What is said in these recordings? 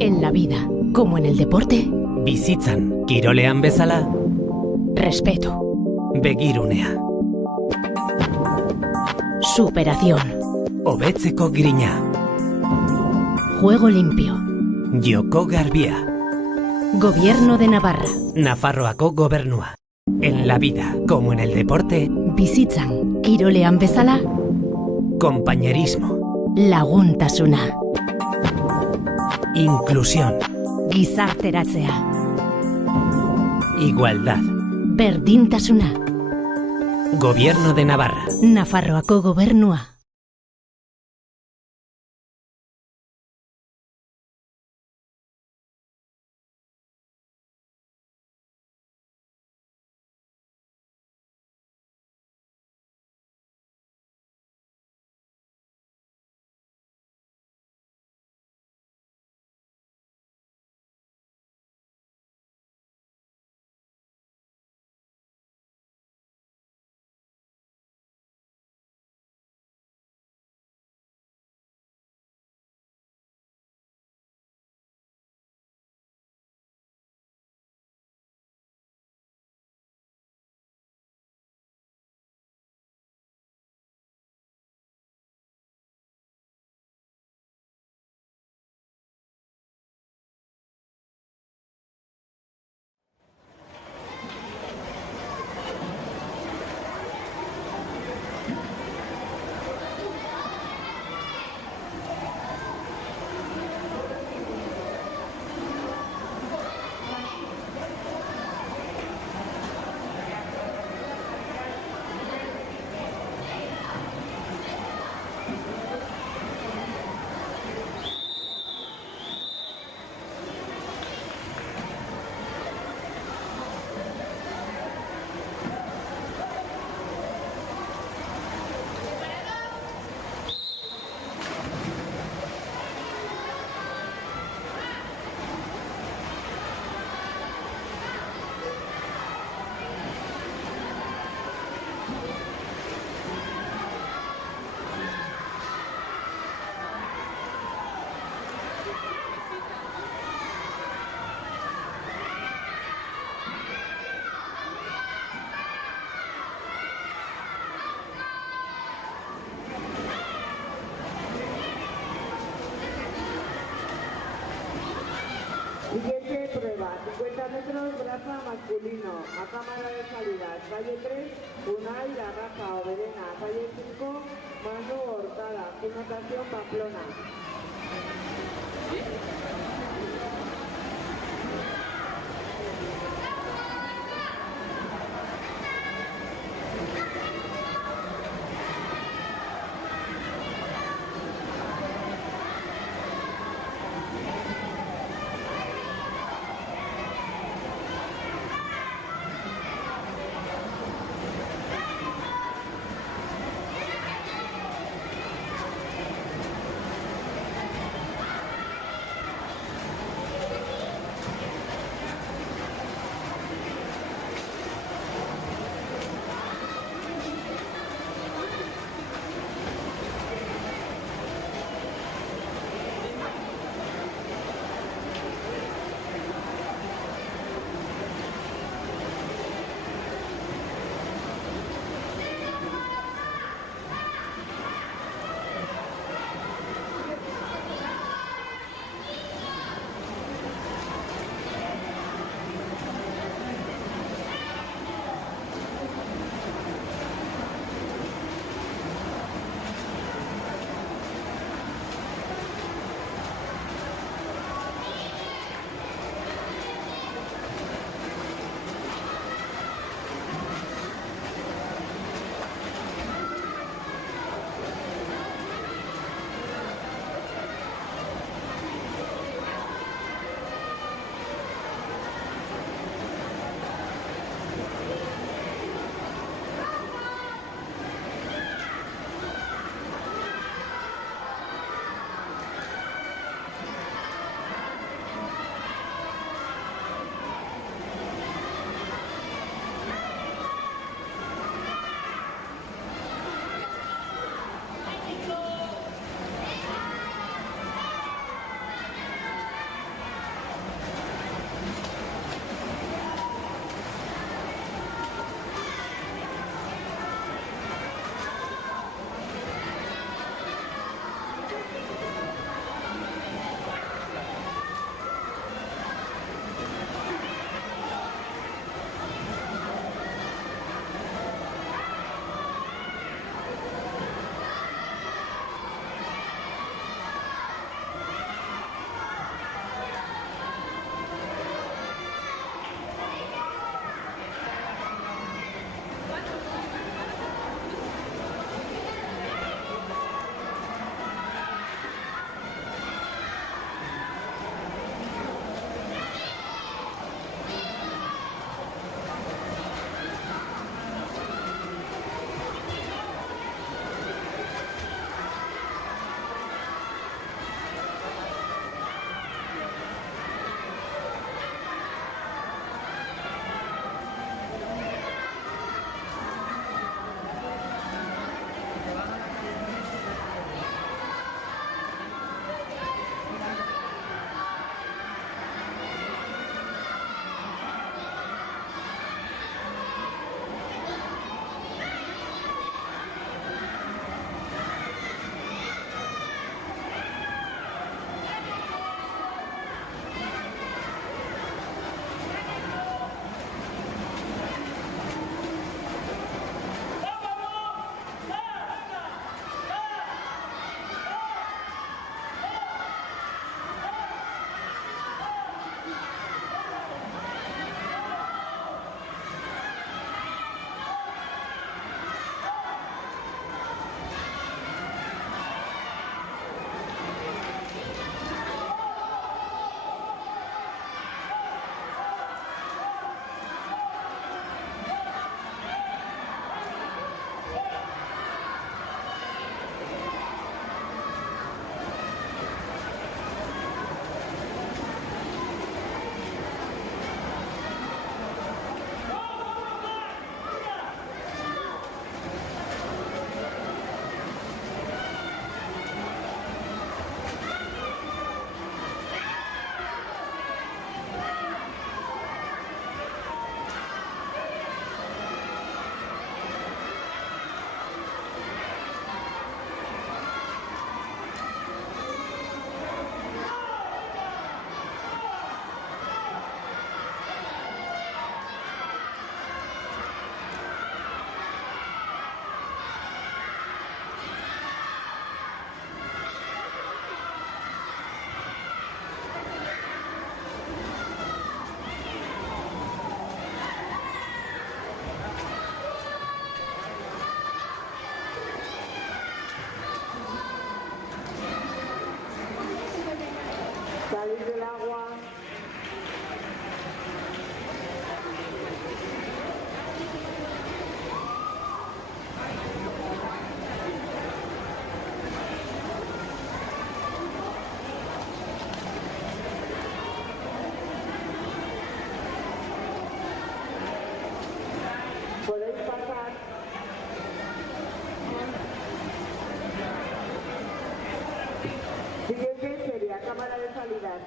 En la vida, como en el deporte, Bizitzan, kirolean bezala, respeto, begirunea, superación, hobetzeko grina, juego limpio, joko garbia, Gobierno de Navarra, Nafarroako gobernua. En la vida, como en el deporte, bizitzan, kirolean bezala, compañerismo, laguntasuna, inclusión, gizarteratzea, igualdad. berdintasuna, Gobierno de Navarra. Nafarroako gobernua. Siguiente prueba, 50 metros, braza masculino, a cámara de salida, calle 3, Unai, La Raza, Oberena, calle 5, Manu, Horcada, Fundación Pamplona.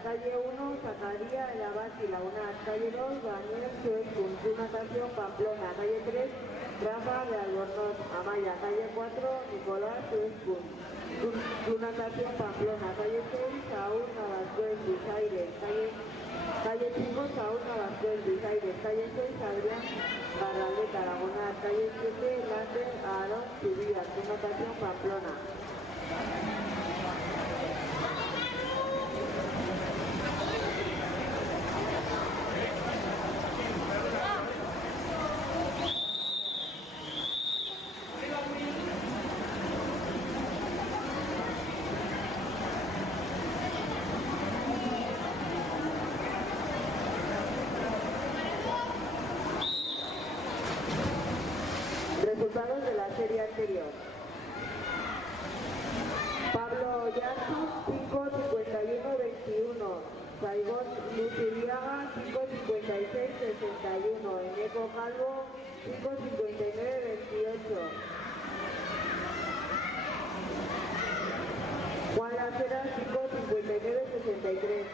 calle 1, Zacarías, El Abad y Lagunas, calle 2, Daniel, Suezcun, Club Natación Pamplona, calle 3, Rafa de Albornoz, Amaya, calle 4, Nicolás, Suezcun, Club Natación Pamplona, calle 6, Saúl Navascuel, Busaires, calle 5, Saúl Navascuel, Busaires, calle 6, Adrián Barraleta, Lagunas, calle 7, Lander, Aarón, Subida, Club Natación Pamplona. Resultados de la serie anterior. Pablo Yarzu, 5:51:21. Saigón Luciliaga, 5:56:61. Eneco Calvo, 5:59:28. Juan Lacera, 5:59:63.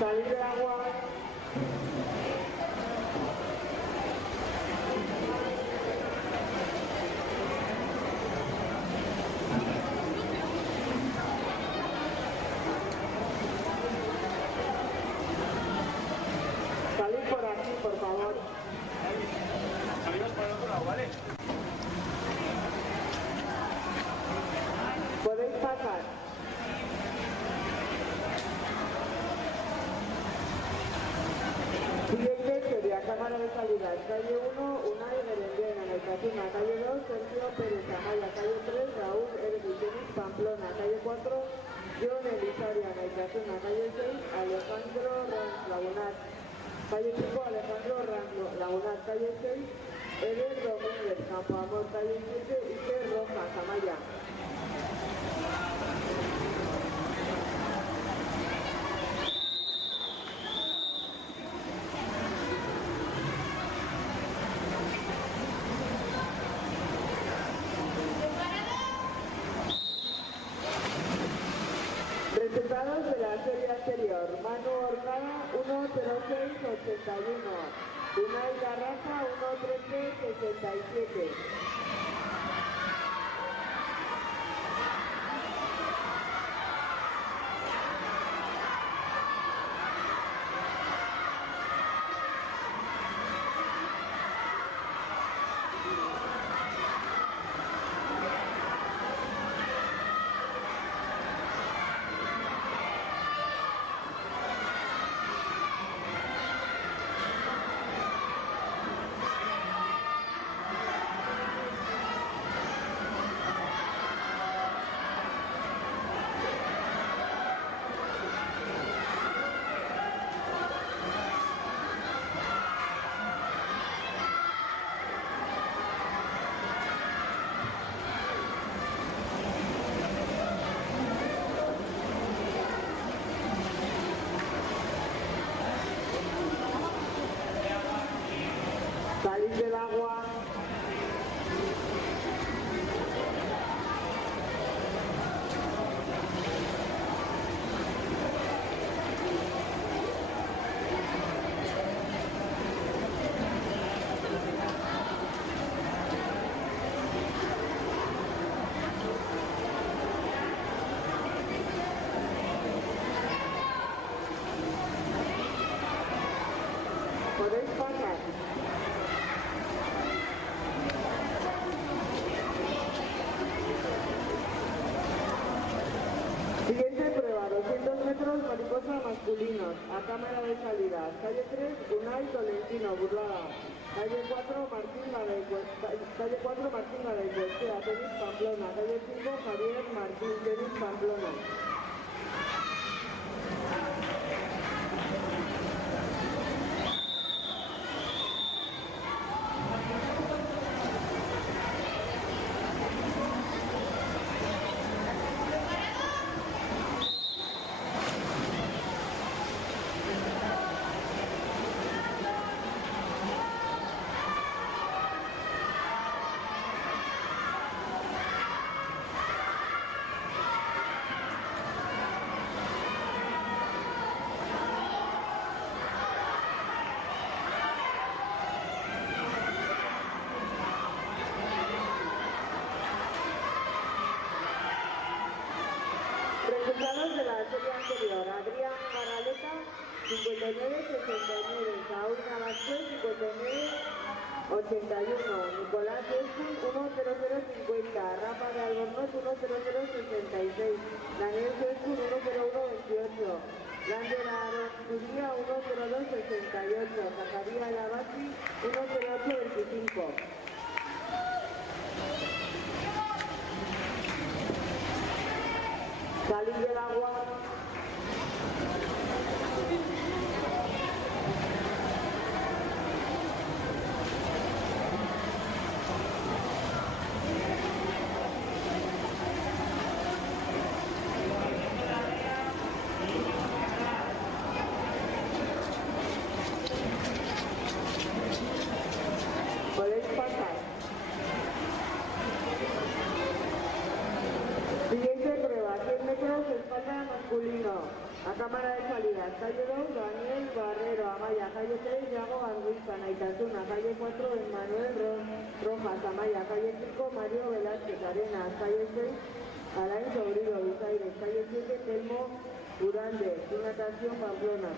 Salir del agua. Salir por aquí, por favor. Salimos por el otro lado, ¿vale? Podéis pasar. Siguiente sería cámara de salida. Calle 1, Unai Berenguer, en la estación. Calle 2, Sergio Pérez Amaya. Calle 3, Raúl Erguitenis, Pamplona. Calle 4, John Elizaria, en la estación. Calle 6, Alejandro Ranz, Lagunas. Calle 5, Alejandro Ranz, Lagunas. Calle 6, Eder Domínguez, Campo Amor. Calle 7, Iker Rojas, Amaya. Resultados de la serie anterior. Manu Orgada, 1:06:81. Unai Garrafa, 1:13:67. Salir del agua. Podéis pasar. Molinos, a cámara de salida. Calle 3, Unai Tolentino, Burlada. Calle 4, Martín Garay, Tenis Pamplona. Calle 5, Javier Martín, Tenis Pamplona. Resultados de la serie anterior. Adrián Barraleta, 59-69. Saúl Navasquez, 59-81. Nicolás Escun, 1-0-0-50. Rafa de Albornoz, 1-0-0-66. Daniel Escun, 1-0-1-28. Lander Aaron Zubia, 1-0-2-68. Zacarías Lavasi, 1-0-8-25. Salir del agua. Podéis pasar. Siguiente prueba, 100 metros, espalda masculino. A cámara de salida, calle 2, Daniel Barrero, Amaya, calle 3, Yago Anguista, Naitasuna, calle 4, Emmanuel Rojas, Amaya, calle 5, Mario Velázquez, Arenas, calle 6, Alain Sobrino, Buzaires, calle 7, Telmo Urande, Natación Pamplona.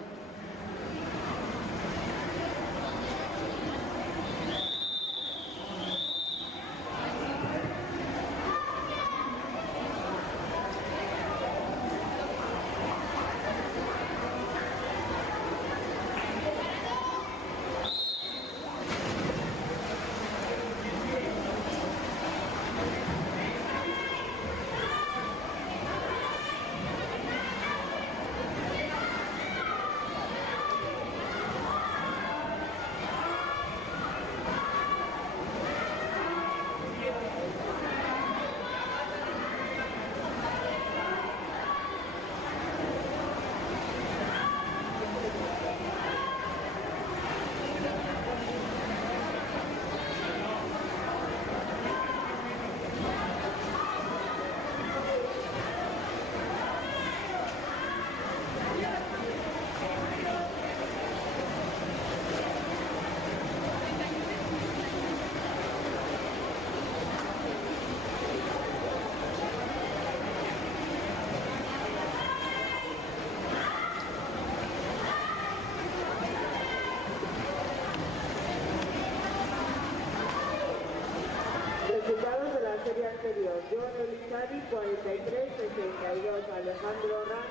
Resultados de la serie anterior. John Elizari, 43-62. Alejandro Ran,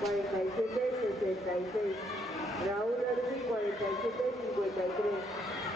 47-66. Raúl Erwin, 47-53.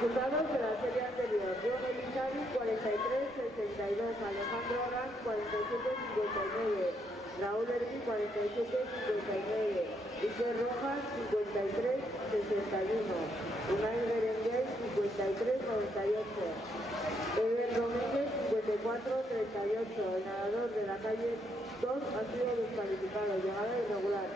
Resultados de la serie anterior. John Elizari, 43-62. Alejandro Orán, 47-59. Raúl Erwin, 47-59. Iker Rojas, 53-61. Unai Berenguer, 53-98. Eder Domínguez, 54-38. El nadador de la calle 2 ha sido descalificado. Llegada irregular.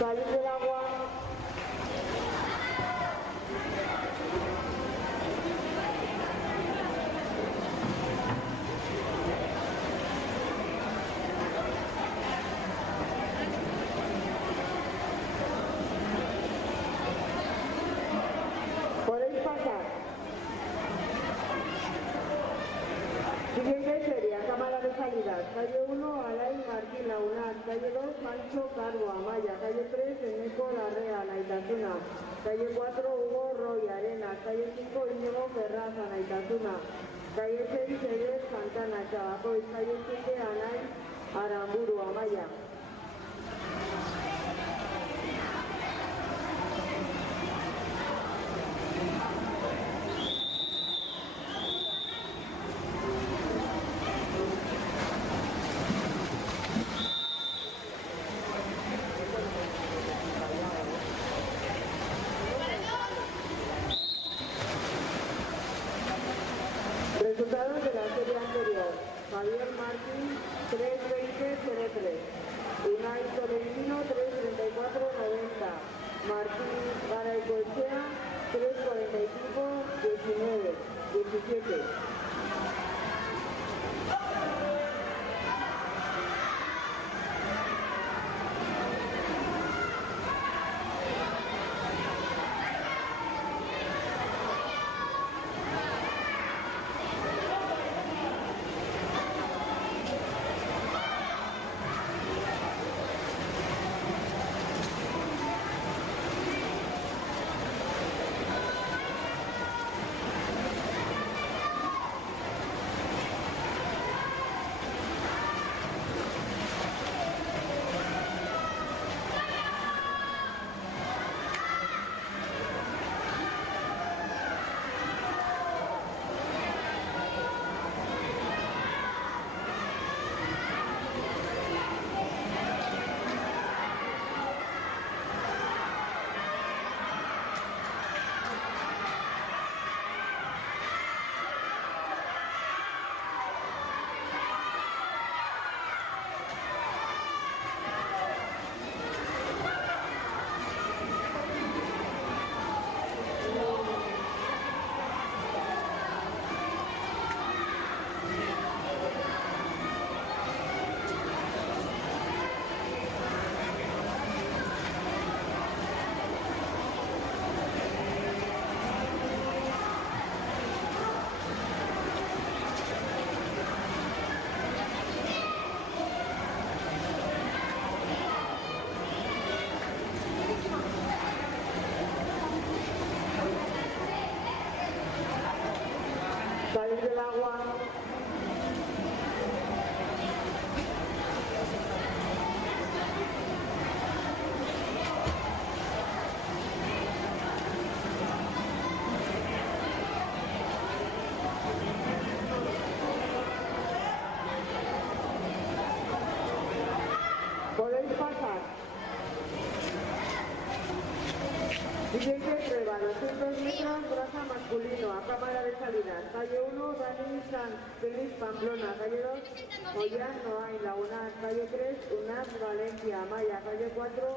Salir del agua. Podéis pasar. Siguiente serie, cámara de salida. Calle 1, Alain Martín Launar. Calle 2, Pancho Carbo Amaya. Calle 3, Eneco Larrea, Naitasuna. Calle 4, Hugo Roy Arena. Calle 5, Íñigo Ferraza, Naitasuna. Calle 6, Eder Santana, Chabacois. Calle 7, Anay Aramburu, Amaya. Resultados de la serie anterior. Javier Martín, 3:20:03. Unai Tolentino, 3:34:90. Martín Garaycoechea, 3:45:19-17. Salir del agua. Podéis pasar. Siguiente prueba, 200 metros, braza masculino, a cámara de salida. Calle 1, Dani Sanz, Tenis Pamplona. Calle 2, Ollán Noain, Lagunas. Calle 3, UNAC Valencia, Maya. Calle 4,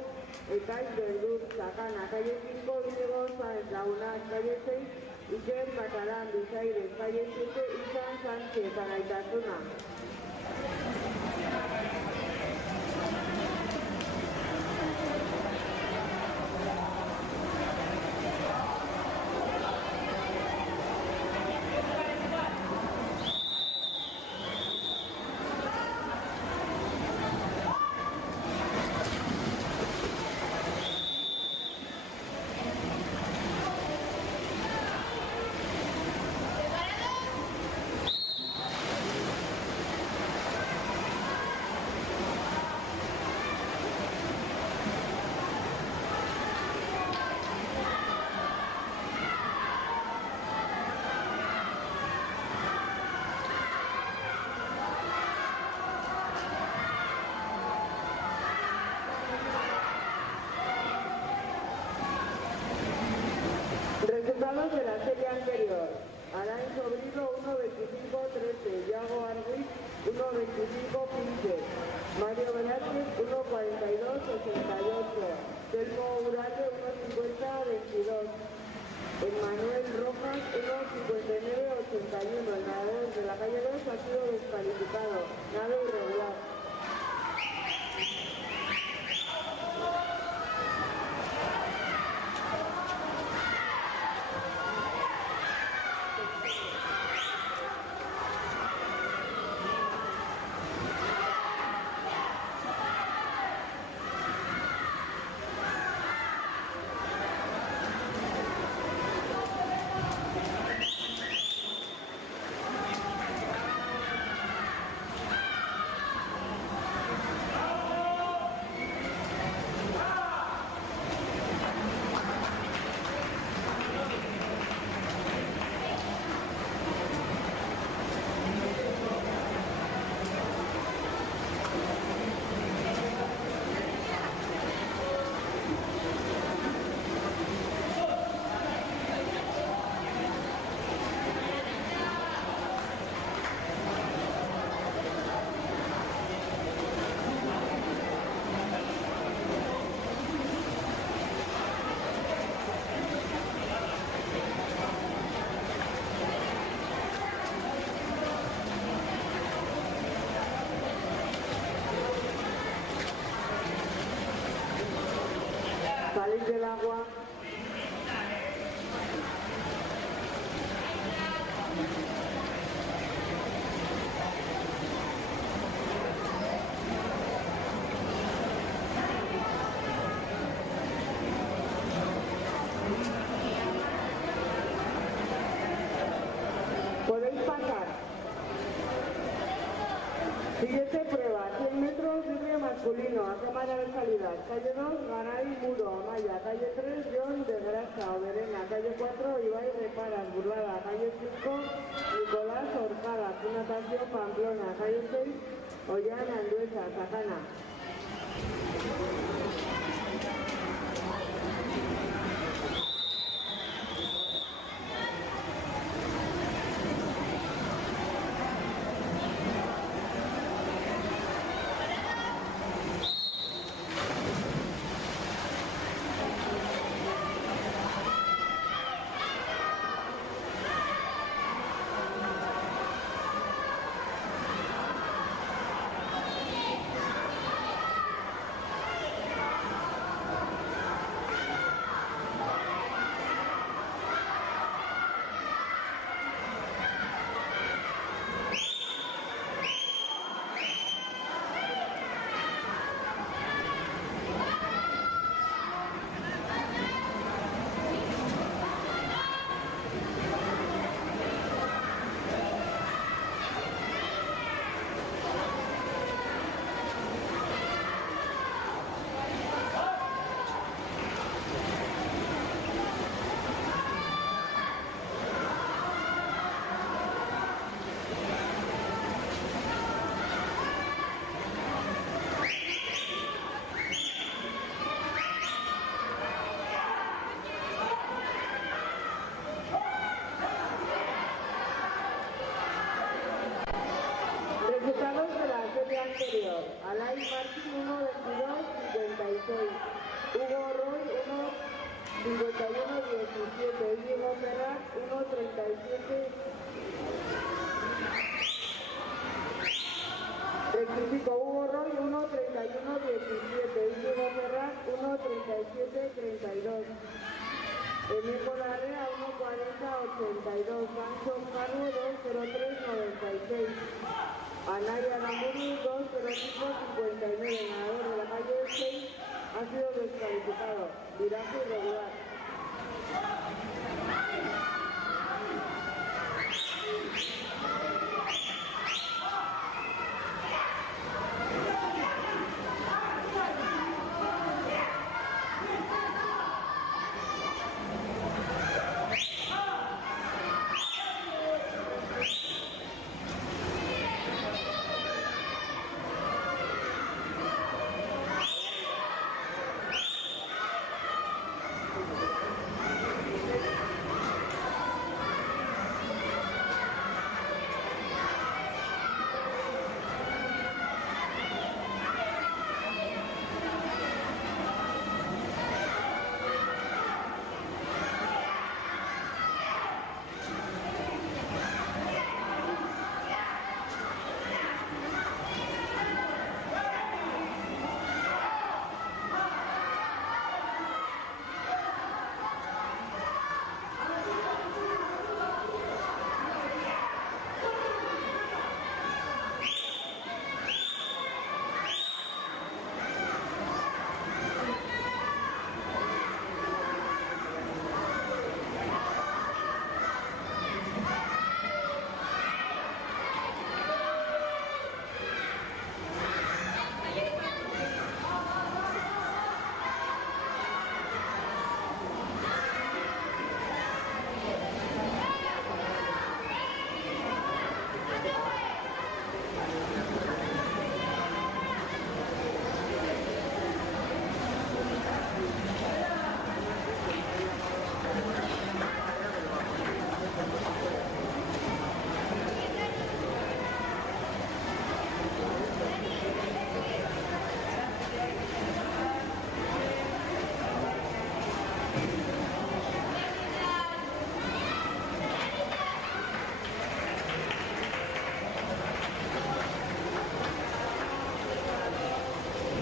Ecais Verdur, Sacana. Calle 5, Íñigo Sáenz, Lagunas. Calle 6, Iker Catalán, Busaires. Calle 7, Isan Sánchez, Anaitasuna. Resultados de la serie anterior. Alain Sobrino 1.25.13, Yago Arguiz 1.25.15, Mario Velázquez 1.42.68, Telmo Uralde 1.50.22, Emmanuel Rojas 1.59.81. El nadador de la calle 2 ha sido descalificado, nado irregular. Salir del agua. Podéis pasar. Siguiente prueba, 100 metros libre masculino, a cámara de salida. Calle 2, Garay Muro, Amaya. Calle 3, John de Grasa, Oberena. Calle 4, Ibai Reparas, Burlada. Calle 5, Nicolás Orcada, Natación Pamplona. Calle 6, Ollán Anduesa, Sacana. Resultados de la serie anterior. Alain Martín 1-22-56. Hugo Roy 1-51-17. Diego Ferrat 1-37. Rectifico, Hugo Roy 1-31-17. Diego Ferrat 1-37-32. Emilio Larrea 1-40-82. Pancho Cargo 2-03-96. Anaya Namuri 2-05-59. Ganador de la calle 6 ha sido descalificado. Viraje irregular.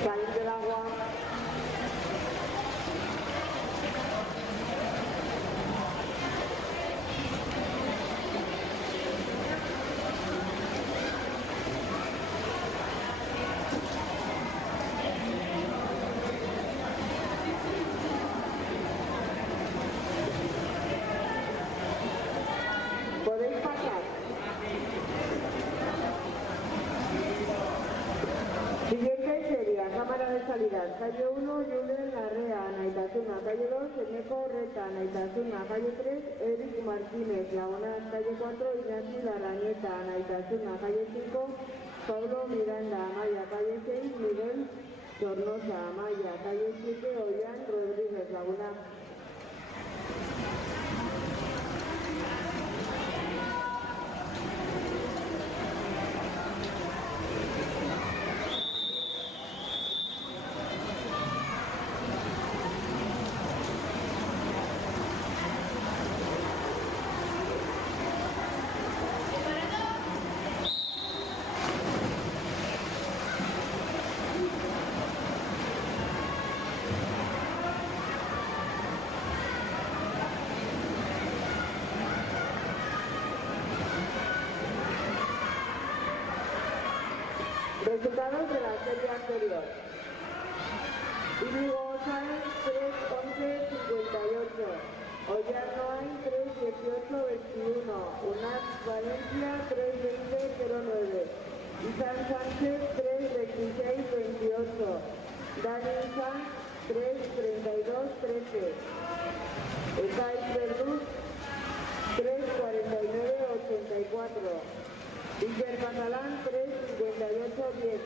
Salir del agua. Podéis pasar. Siguiente sería cámara de salida. Calle 1, Julen Larrea, Anaitasuna. Calle 2, Eneco Reta, Anaitasuna. Calle 3, Eric Martínez, Lagunas. Calle 4, Iñaki Larrañeta, Anaitasuna. Calle 5, Pablo Miranda, Amaya. Calle 6, Miguel Sornosa, Amaya. Calle 7, Ollán Rodríguez, Laguna. Resultados de la serie anterior. Íñigo González 3-11-58. Ollán Noain 3-18-21. Unas Valencia 3-20-09. Izan Sánchez 3-26-28. Daniel Sanz 3-32-13. Esais Verduz 3-49-84. Iker Catalán 3-58-10.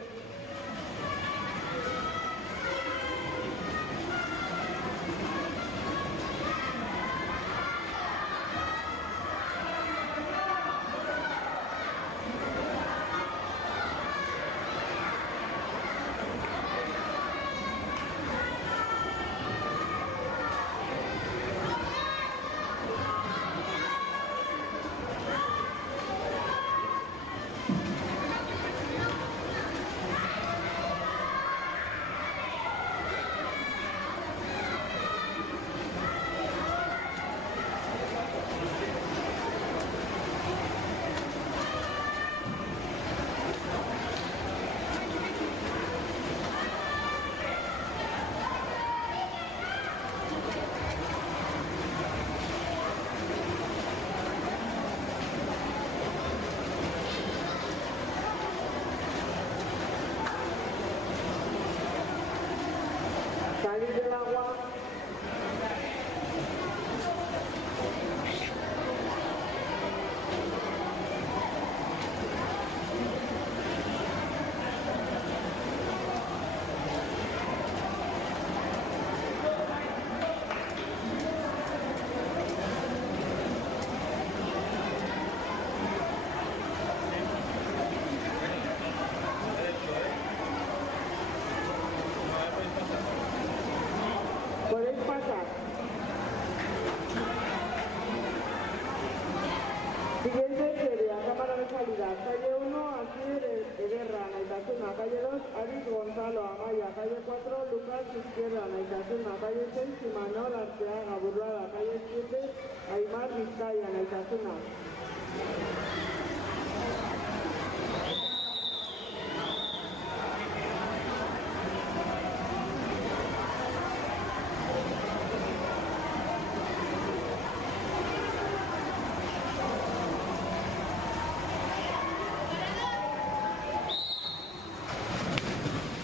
Naitasuna, calle 2, Aris Gonzalo Amaya, calle 4, Lucas Izquierda, Naitasuna, calle 6, Imanol Arteaga, Burlada, calle 7, Aymar Vizcaya, Naitasuna.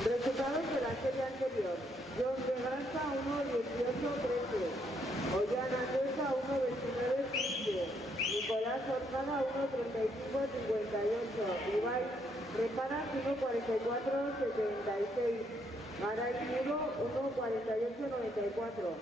Resultados de la serie anterior. John de Granja 1-18-13. Ollana Andresa 1-29-15. Nicolás Ortega 1-35-58. Ibai Reparas 1-44-76. Garay Mudo 1-48-94.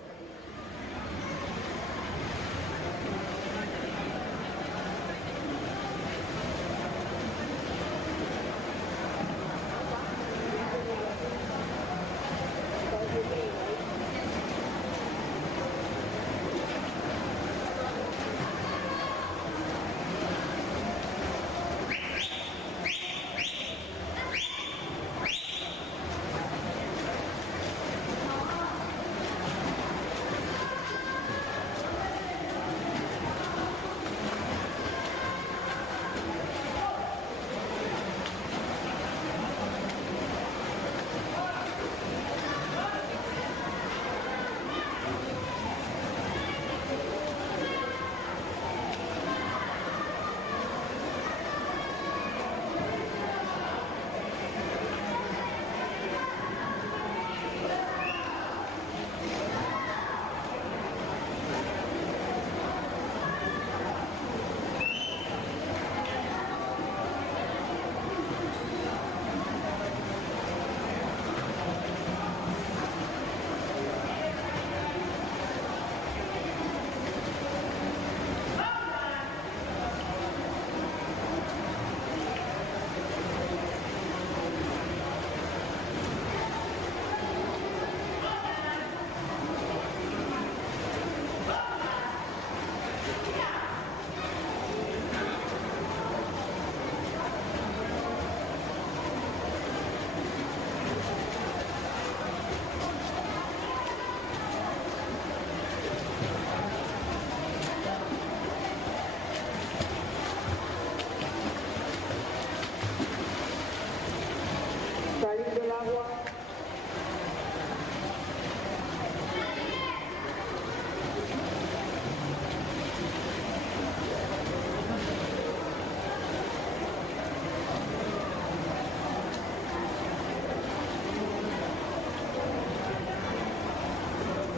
Salir del agua.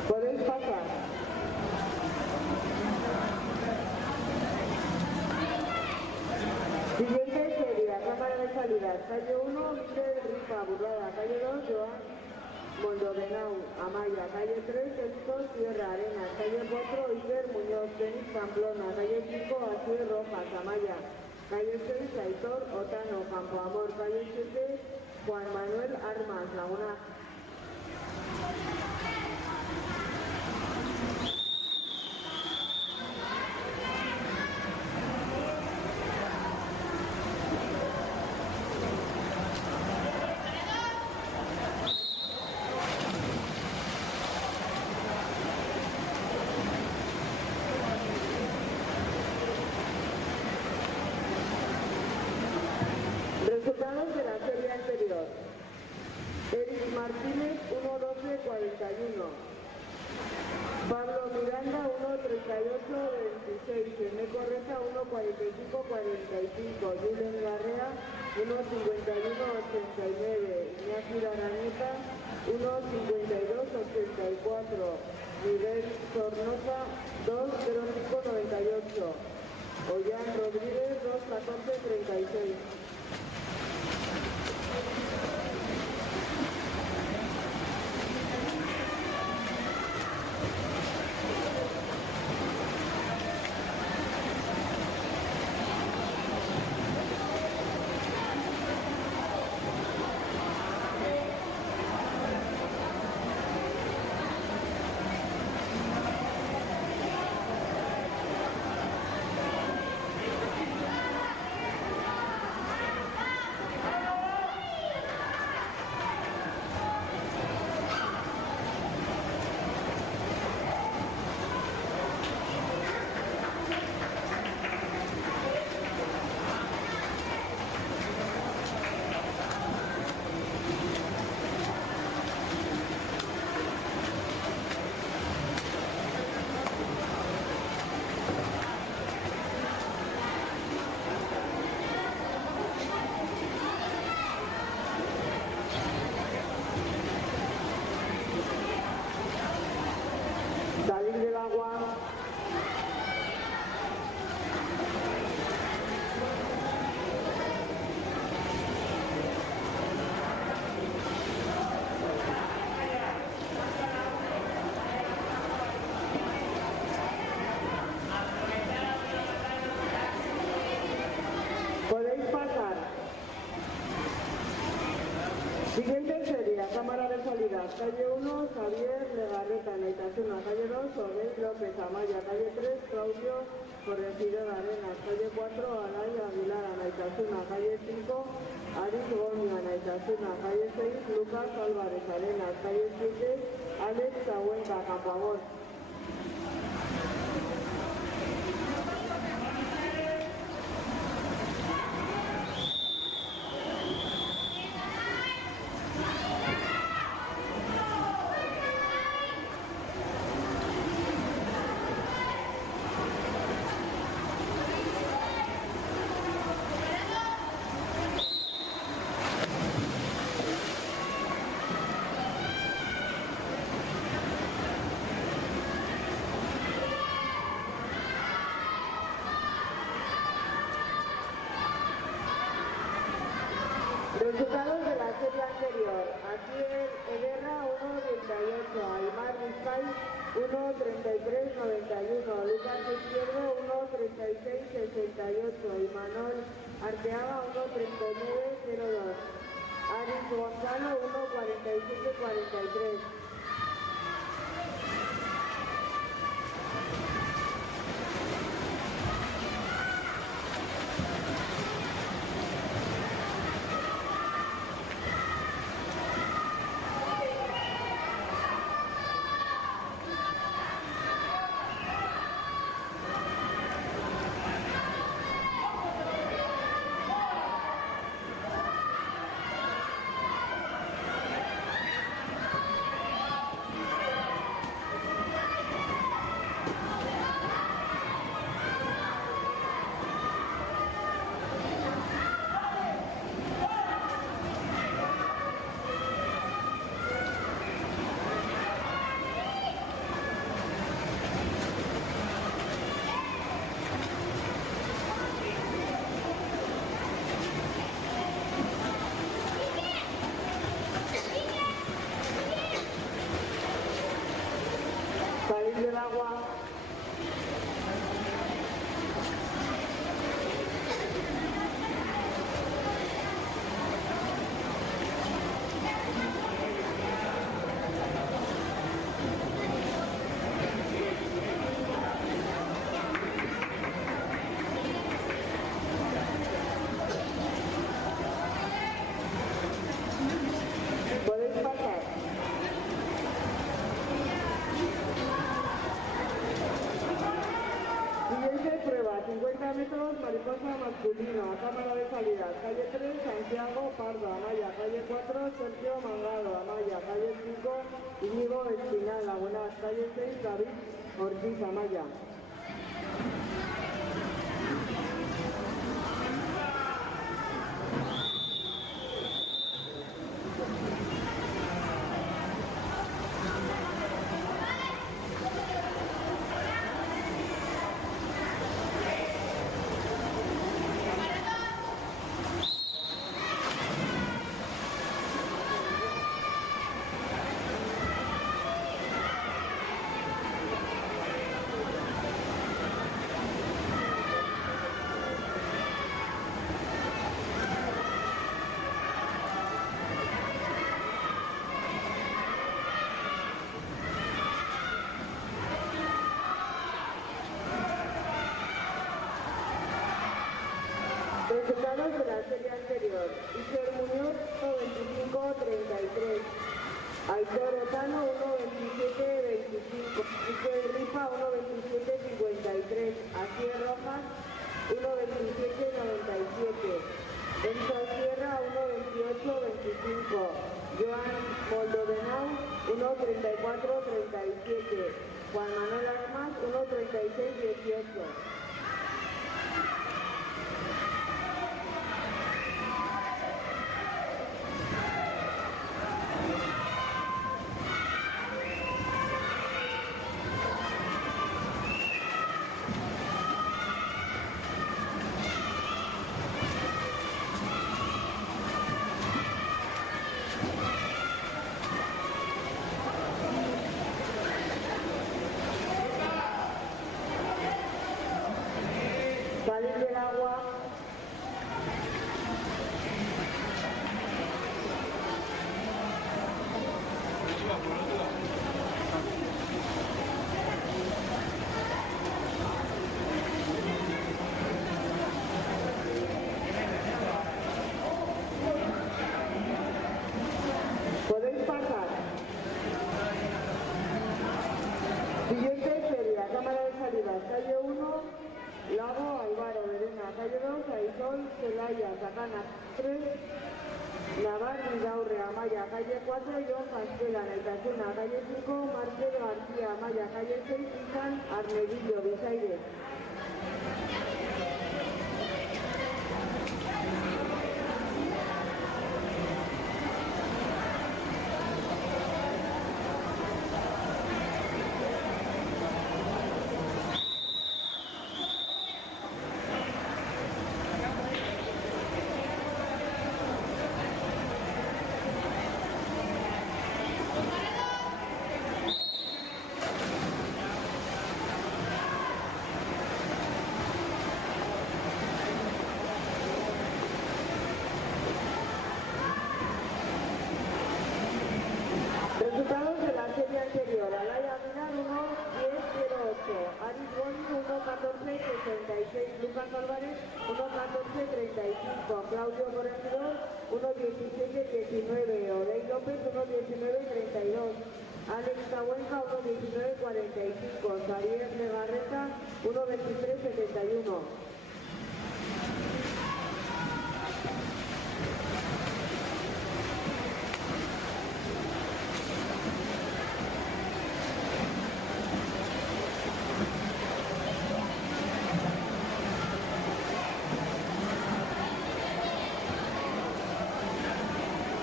Podéis pasar. Siguiente serie, cámara de salida. Calle 1, Miguel Rifa, Burlada. Calle 2, Joan Mondovenau, Amaya. Calle 3, Esco, Sierra Arena. Calle 4, Iker Muñoz, Denis Pamplona. Calle 5, Asier Rojas, Amaya. Calle 6, Aitor Otano, Campo Amor. Calle 7, Juan Manuel Armas, Laguna. Resultados de la serie anterior. Eric Martínez 1-12-41. Pablo Miranda 1-38-26. Eneco Reja 1-45-45. Julen Larrea 1-51-89. Iñaki Araneta 1-52-84. Miguel Sornosa 2-05-98. Ollán Rodríguez 2-14-36. Siguiente sería cámara de salida, calle 1, Javier Legarreta, Naitasuna, calle 2, Orel López Amaya, calle 3, Claudio Corregidor Arenas, calle 4, Alay Aguilar, Naitasuna, calle 5, Aris Goña, Naitasuna, calle 6, Lucas Álvarez Arenas, calle 7, Alex Tahuenca, Campoamor. Resultados de la serie anterior. Aquí en Guerra 1.38, Aymar Vizcay 1.33.91, Lucas Izquierdo 1.36.68, Imanol Arteaga 1.39.02, Aris Gonzalo 1.47.43. Salir del agua. Podéis pasar. Siguiente prueba, 50 metros, mariposa masculino, cámara de salida, calle 3, Santiago Pardo, Amaya, calle 4, Sergio Mangado, Amaya, calle 5, Íñigo Espinal, Lagunas, calle 6, David Ortiz, Amaya. Resultados de la serie anterior. Iker Muñoz 1.25.33, Aitor Otano 1.27.25, Iker Rifa 1.27.53, Asier Rojas 1.27.97, Enzo Sierra 1.28.25, Joan Moldovenau 1.34.37, Juan Manuel Armas 1.36.18. Salir del agua. Amaya, Sakana 3, Navar Vidaurre, Amaya, calle 4, John Castela, Naitasuna, calle 5, Marcelo García, Amaya, calle 6, Izan Arnedillo, Visaire. Resultados de la serie anterior. Alaya Minar 1-10-08, Aris Boni 1-14-66, Lucas Álvarez 1-14-35, Claudio Corregidor 1-17-19, Odey López 1-19-32, Alex Tahuenca 1-19-45, Xavier Legarreta 1-23-71.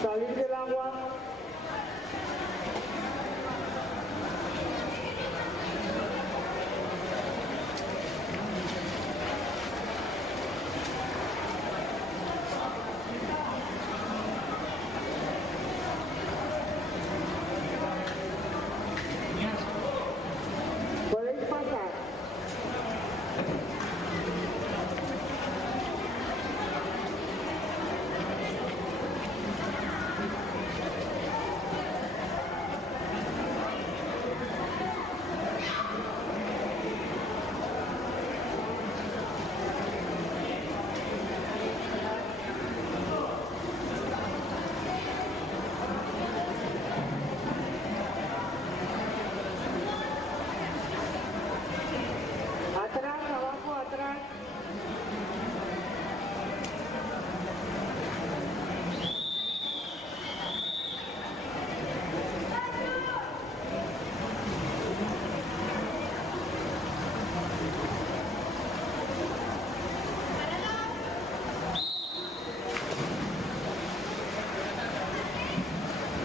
Salir del agua. Podéis pasar. Atrás, abajo, atrás.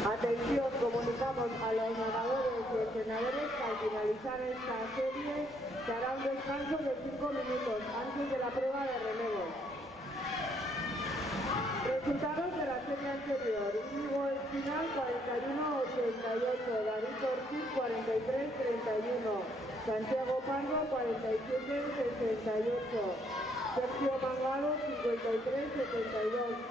Atención, comunicamos a los nadadores y entrenadores que al finalizar esta serie se hará un descanso de 5 minutos antes de la prueba de relevo. Resultados de la serie anterior. Íñigo Espinal 41-88, David Ortiz 43-31, Santiago Pardo 47-68, Sergio Mangado 53-72.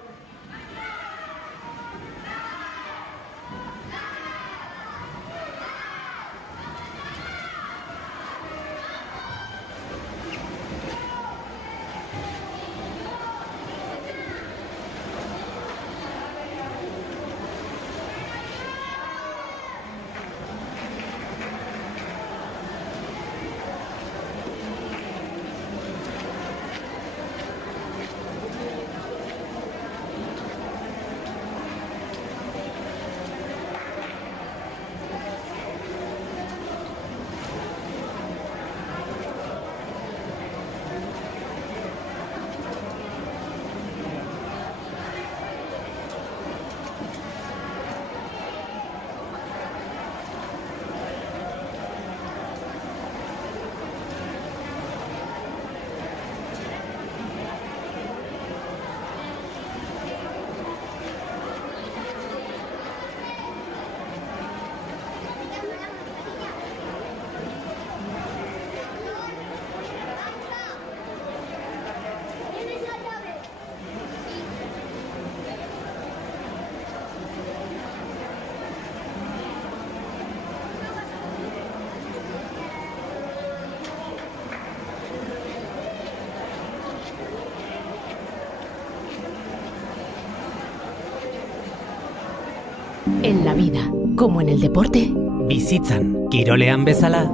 En la vida, como en el deporte, Bizitzan, kirolean bezala,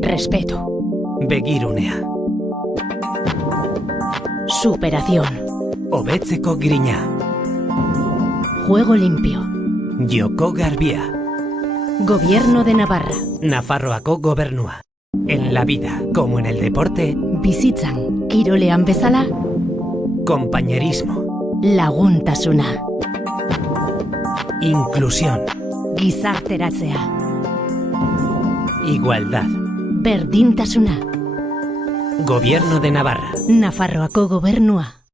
respeto, begirunea. superación, Hobetzeko grina. Juego limpio. Joko garbia. Gobierno de Navarra. Nafarroako gobernua. En la vida, como en el deporte, Bizitzan, kirolean bezala, compañerismo, laguntasuna. inclusión, Gizarteratzea. igualdad. Berdintasuna. Gobierno de Navarra. Nafarroako gobernua.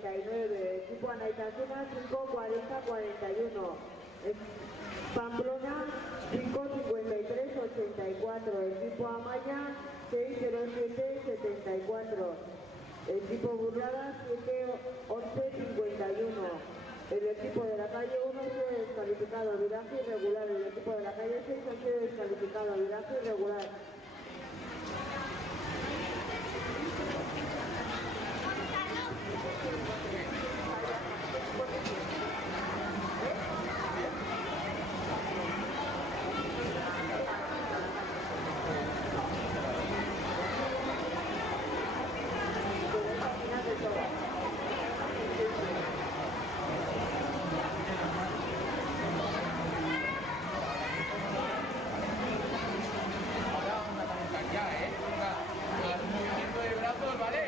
89. Equipo Anaitasuna 5:40-41. Pamplona 5:53-84. Equipo Amaya 6:07-74. Equipo Burlada 7:11-51. El equipo de la calle 1 ha sido descalificado, viraje irregular. El equipo de la calle 6 ha sido descalificado, viraje irregular. Ahora vamos a comenzar ya, ¿eh? Venga, movimiento de brazos, ¿vale?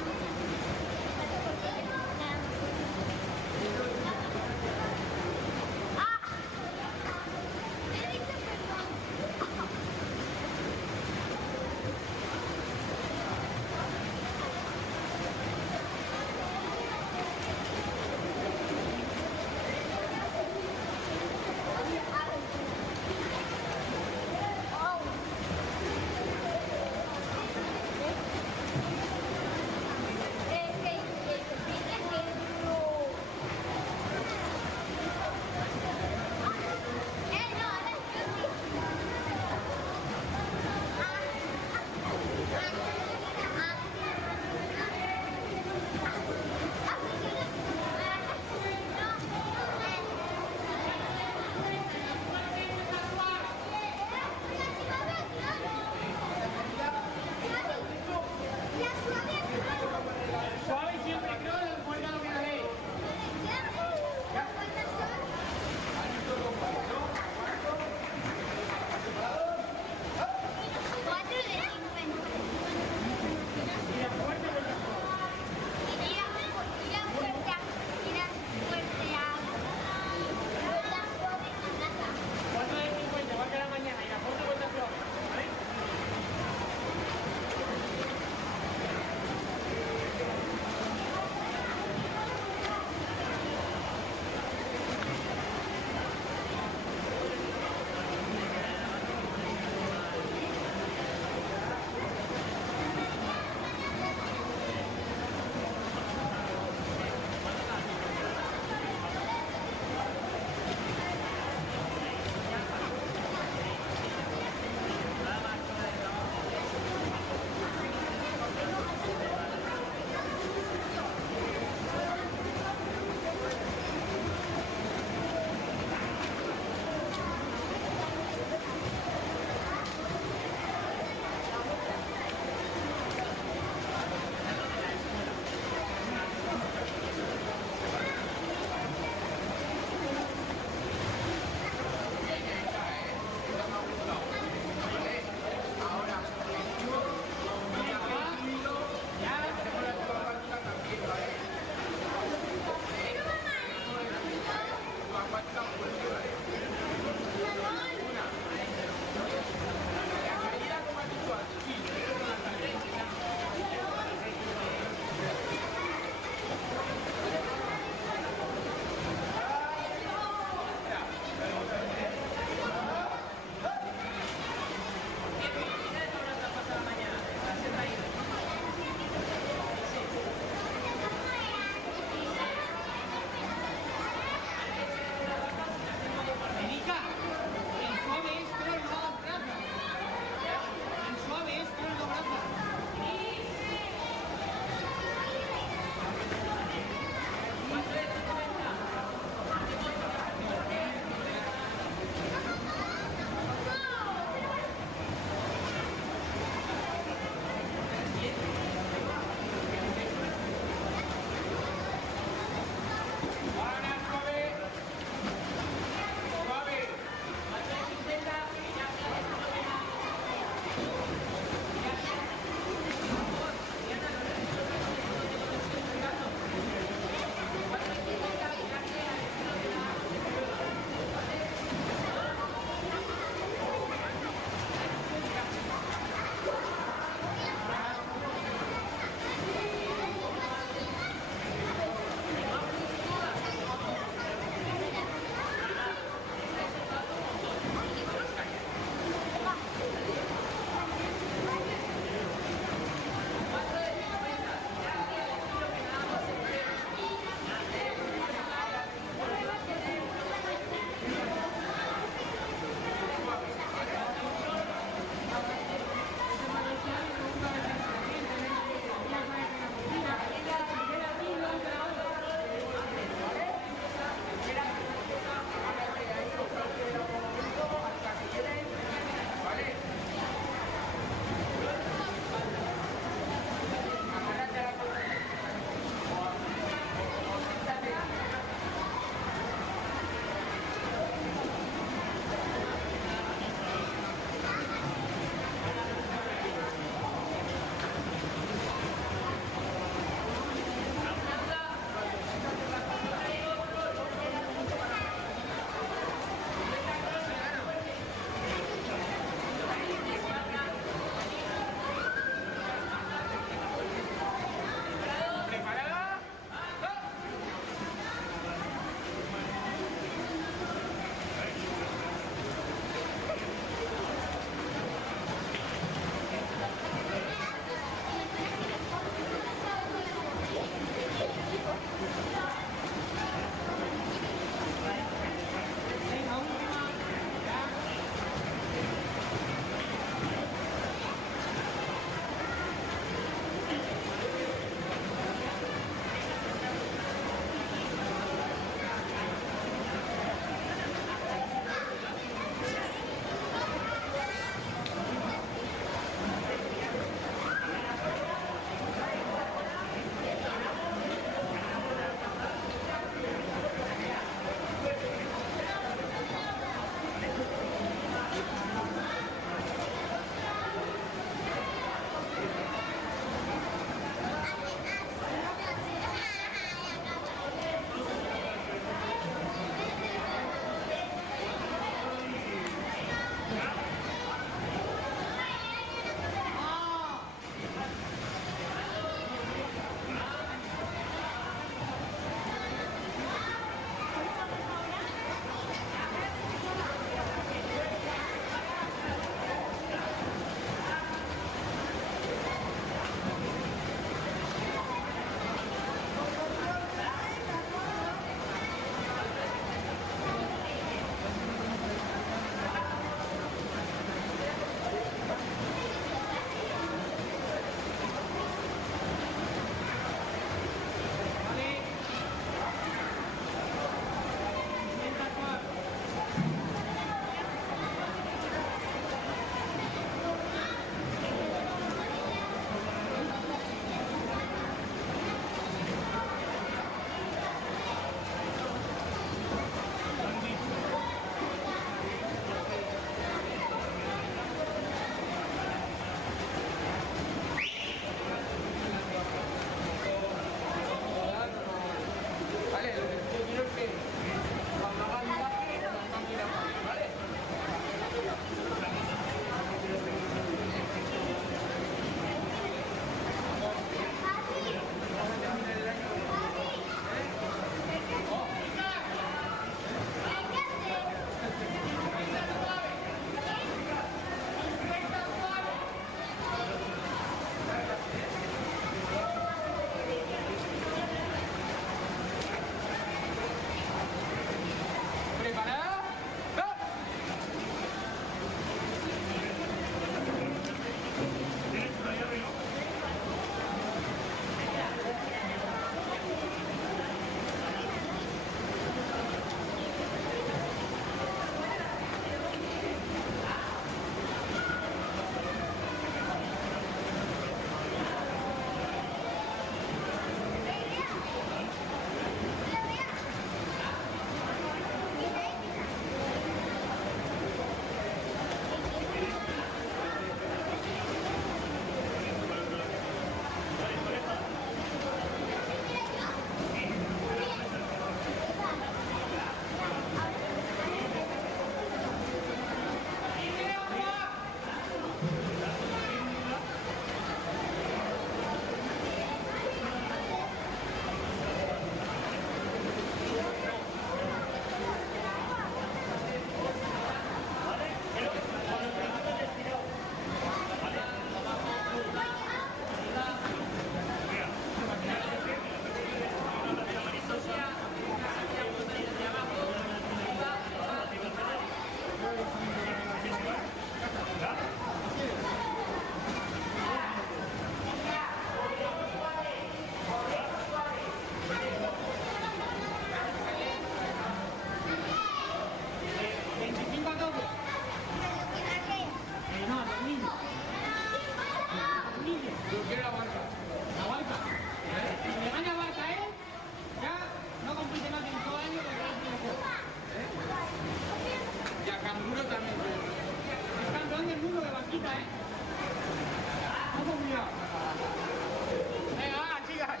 Venga, va, chicas.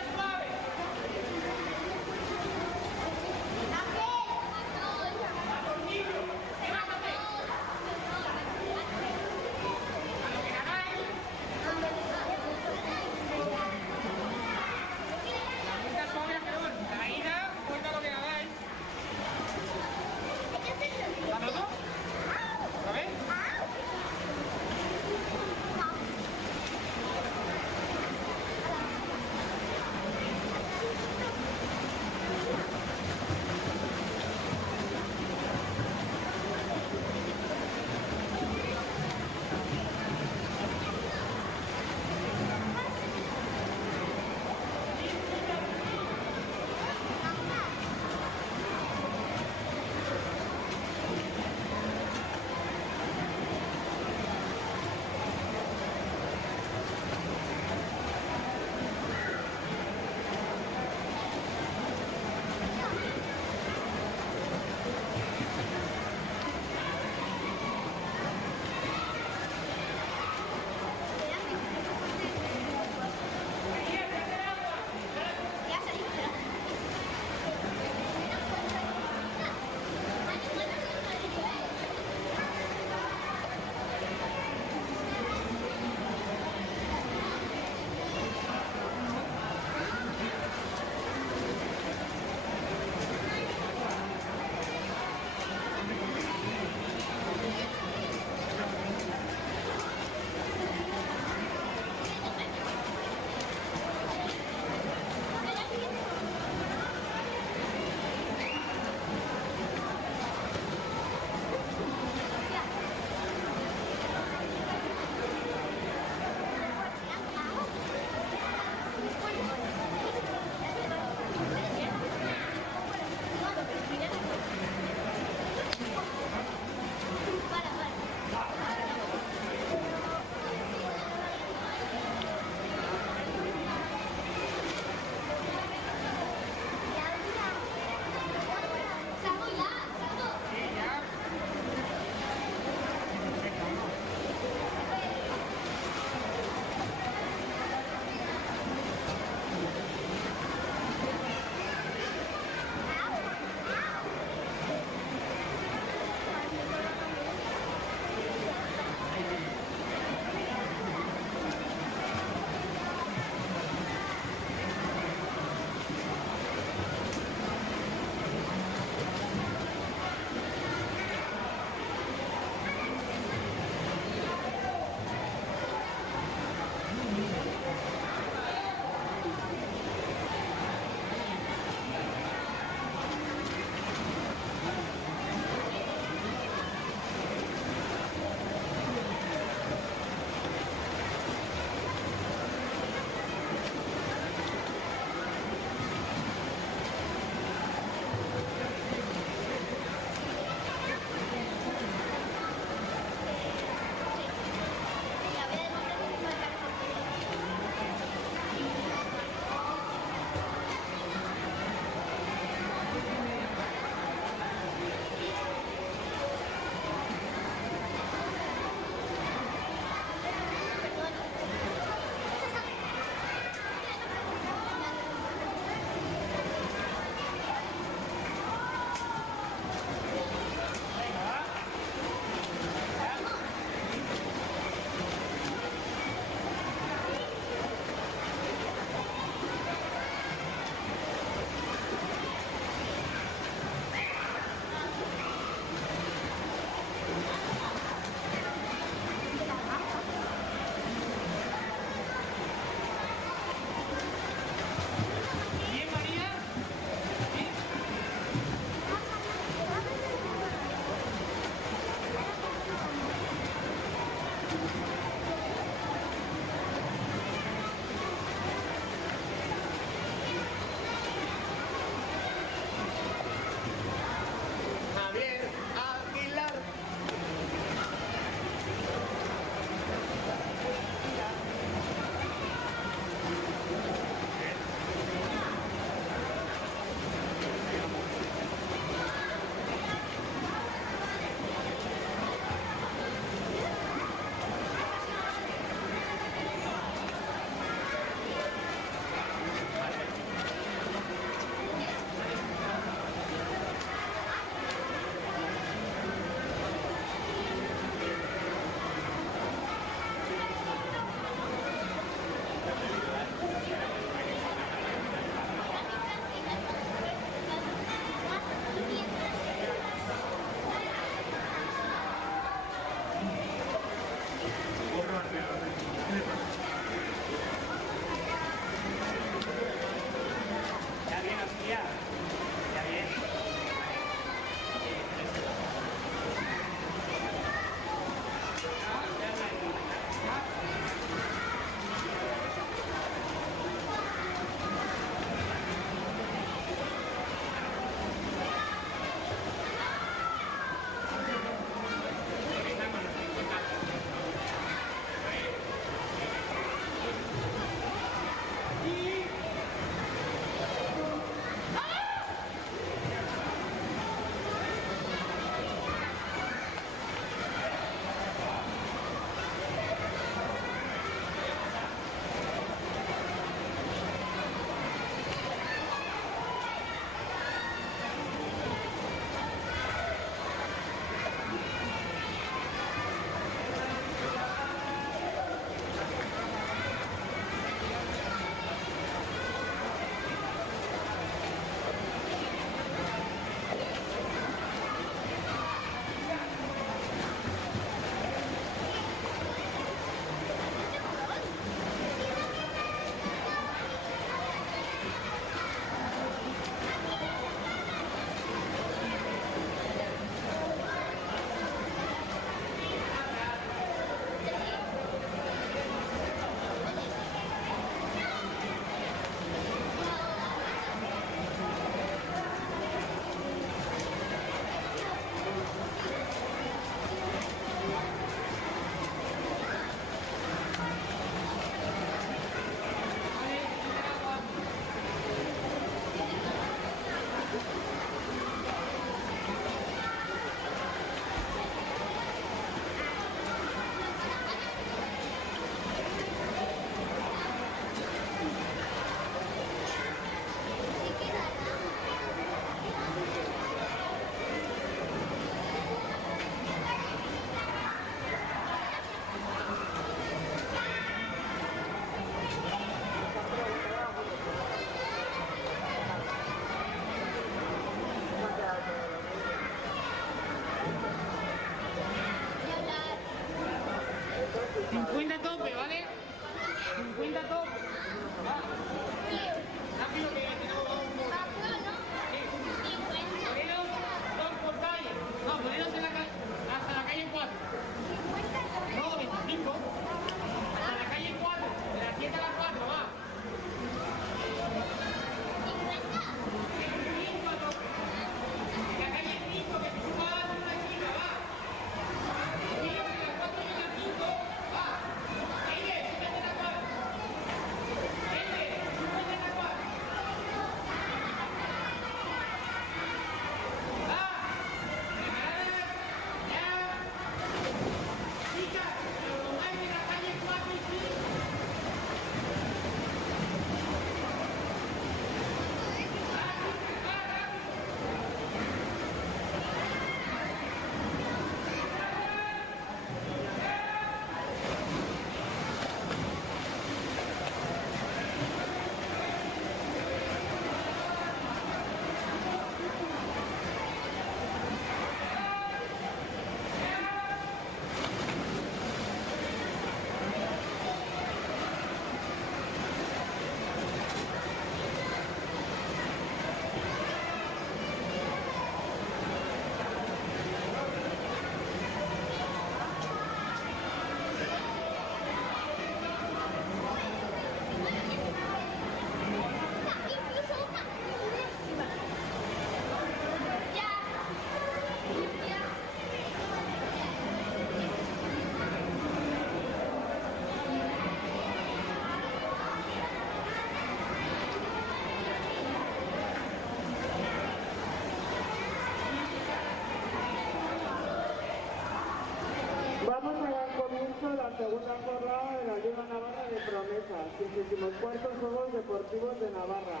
la segunda jornada de la Liga Navarra de Promesas, 64 Juegos Deportivos de Navarra,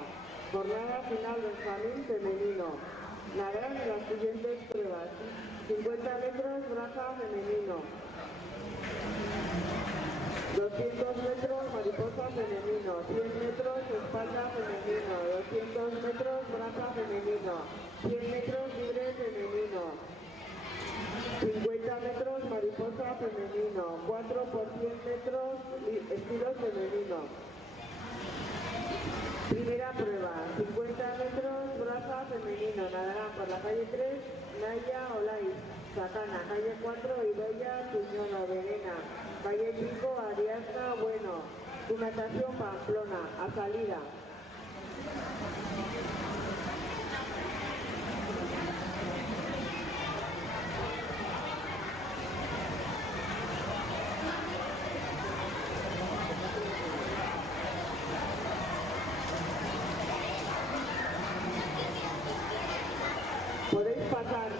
jornada final Benjamín femenino. Nadarán las siguientes pruebas: 50 metros braza femenino, 200 metros mariposa femenino, 100 metros espalda femenino, 200 metros braza femenino, 100 metros libre femenino, 50 metros mariposa femenino, 4 por 100 metros estilo femenino. Primera prueba, 50 metros braza femenino, nadarán por la calle 3, Naya Olaiz, Sacana, calle 4, Idoia Tuñono, Verena, calle 5, Ariasna Bueno, su natación Pamplona, a salida. Podéis pasar.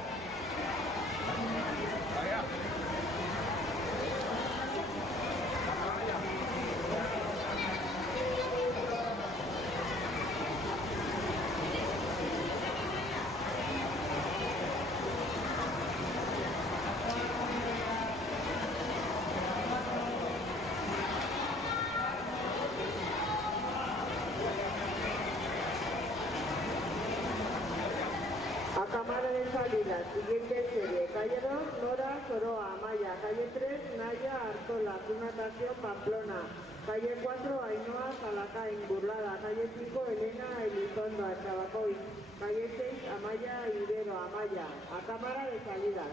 A cámara de salida, siguiente serie, calle 2, Nora Soroa, Amaya, calle 3, Naya Artola, natación Pamplona, calle 4, Ainhoa Zalacain, Burlada, calle 5, Elena Elizondo, Chabacoy, calle 6, Amaya Ibero, Amaya, a cámara de salida.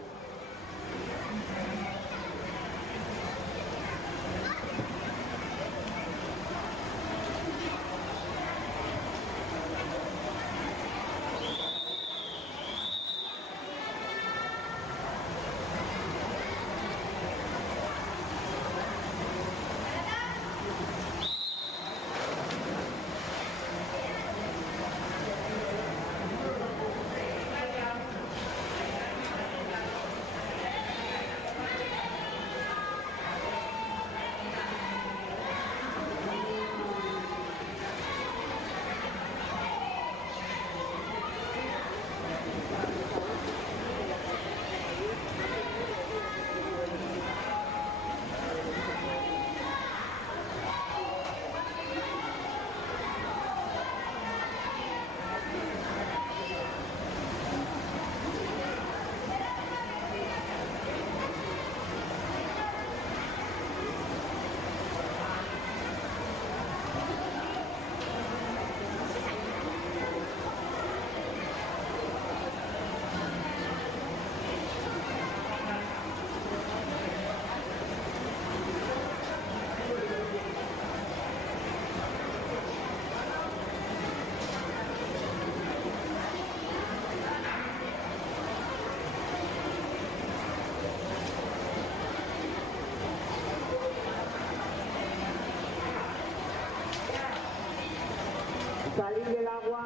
Salir del agua.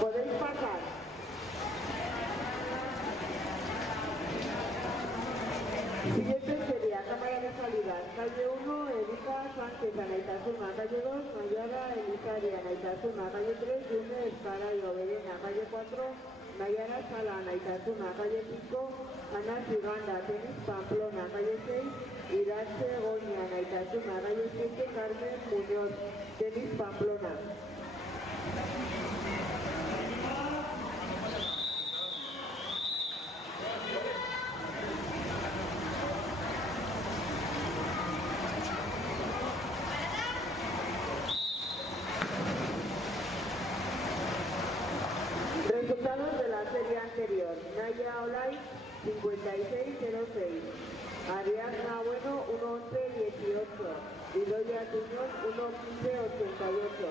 Podéis pasar. Siguiente sería cámara de salida. Calle 1, Erika Sánchez, Anaitasuna. Calle 2, Nayara Elizaria, Anaitasuna. Calle 3, Yune Escarayo, Verena. Calle 4, Nayara Sala, Anaitasuna. Calle 5, Ana Siganda, Tenis Pamplona. Calle 6, Irache Goña, Anaitasuna. Calle 7, Carmen Muñoz, Tenis Pamplona. Resultados de la serie anterior. Naya Olay 5606. Ariadna Bueno 11118. Idoia Tuñón 11588.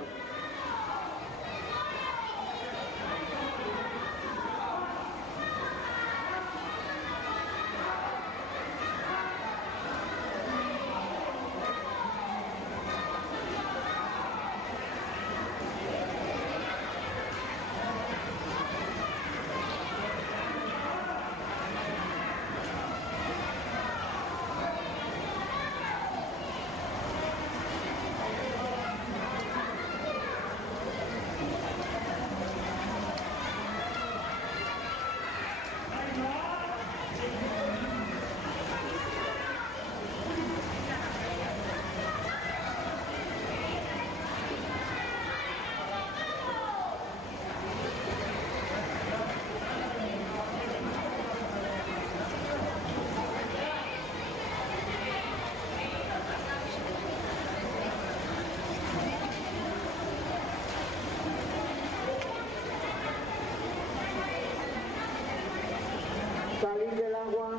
Salir del agua.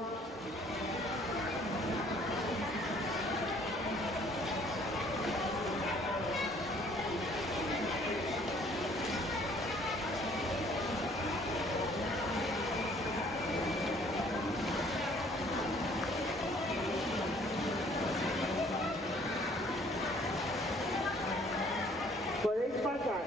Podéis pasar.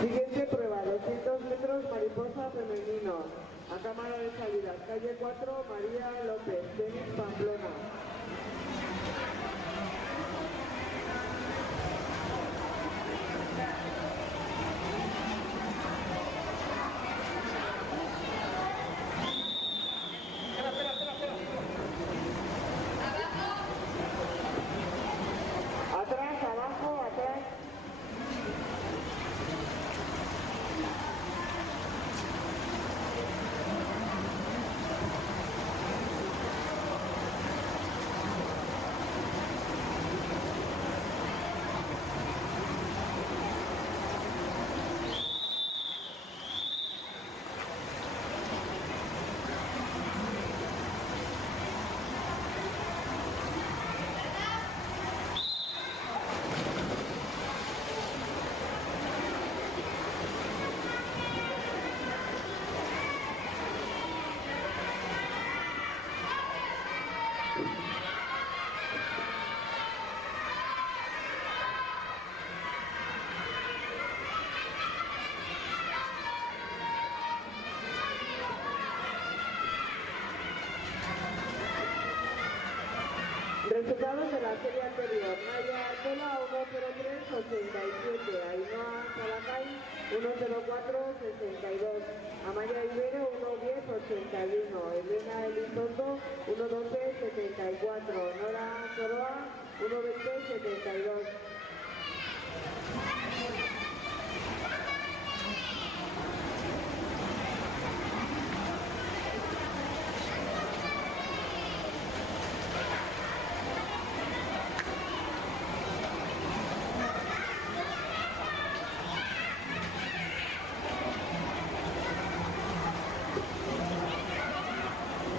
Siguiente prueba, 200 metros, mariposa femenino. A cámara de salida, calle 4, María López, tenis Pamplona. Atrás, abajo, atrás. Resultados de la serie anterior. Naya Artola 10387. Ainhoa Salacay 10462. Amaya Ibero 11081. Elena Elizondo 11274. Nora Soroa 12072.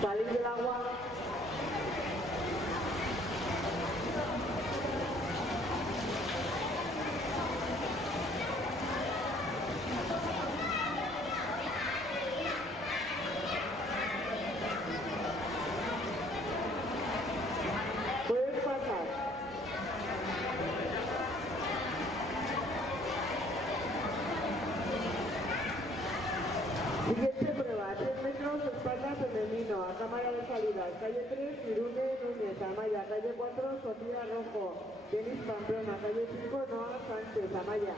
Salir del agua. Puedes pasar. Siguiente prueba, 100 metros, espalda femenino, a cámara de salida, calle 3, Irune Núñez, Amaya, calle 4, Sofía Rojo, tenis Pamplona, calle 5, Noa Sánchez, Amaya.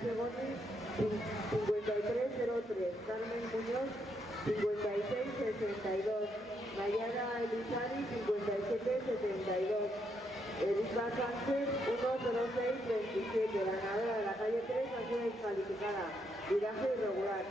Irache Goni, 5303, Carmen Muñoz, 5662, Nayara Elizari, 5772, Erika Sánchez, 10627, ganadora de la calle 3, ha sido descalificada, viraje irregular.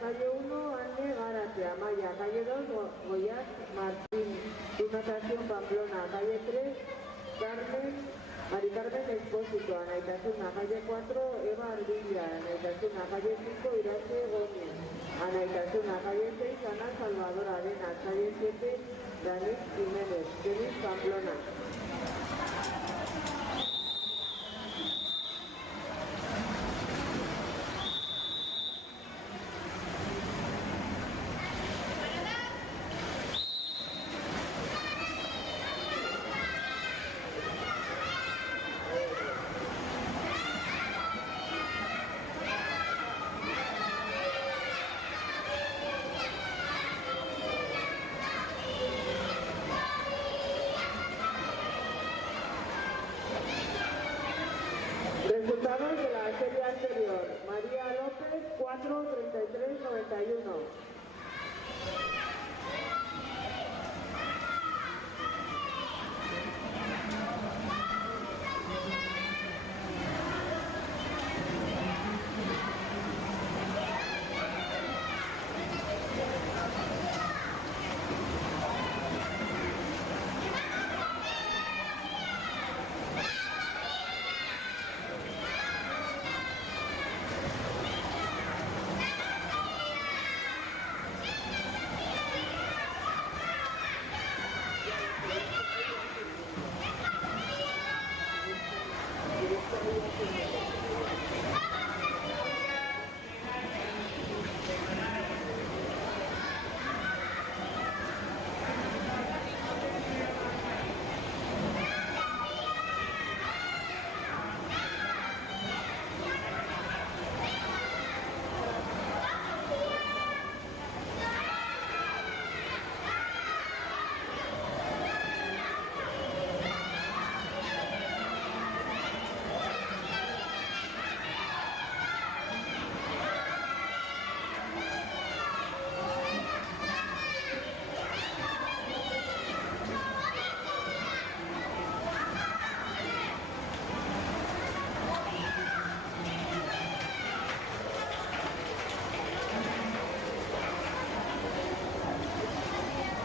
Calle 1, Anne Garacia, Maya. Calle 2, Goyat Martín. Natación Pamplona. Calle 3, Mari Carmen Expósito, Anaitasuna. Calle 4, Eva Ardilla, Anaitasuna. Calle 5, Irache Gómez, Anaitasuna. Calle 6, Ana Salvador Arenas. Calle 7, Dani Jiménez, Denis Pamplona. Resultados de la serie anterior. María López, 4:33:91.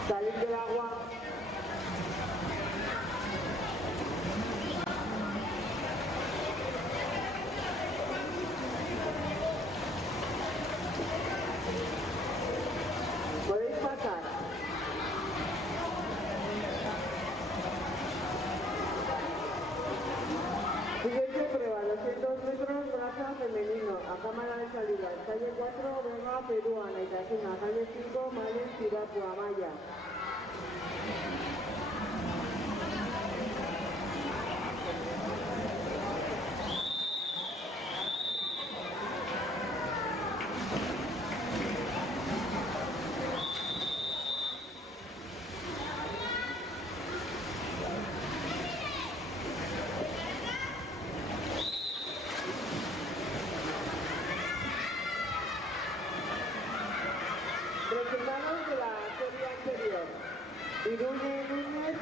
Salir del agua. Podéis pasar. Siguiente prueba, 200 metros, braza femenino, a cámara de salida, calle 4, Vega, Perú, Anaitasuna, calle 5, Malen, Tirapu, Amaya. Resultados de la serie anterior. Irune Núñez,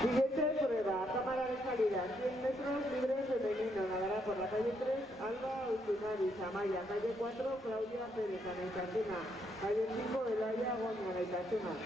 Siguiente prueba, cámara de salida, 100 metros, libre femenino, nadará por la calle 3, Alba Usunari, Samaya, calle 4, Claudia Pérez, Anaitasuna, calle 5, Elaya Gómez, Anaitasuna.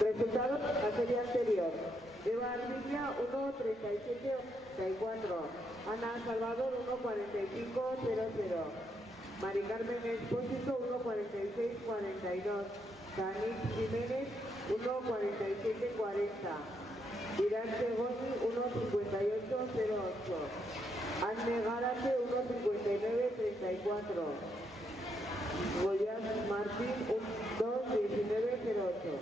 Resultados la serie anterior. Eva Armilia 1:37:84. Ana Salvador 1:45:00. Mari Carmen Expósito 1:46:42. Danix Jiménez 1:47:40. Irán Segoni 1:58:08. Anne Gárate 1:59:34. Goyas Martín 2:19:08.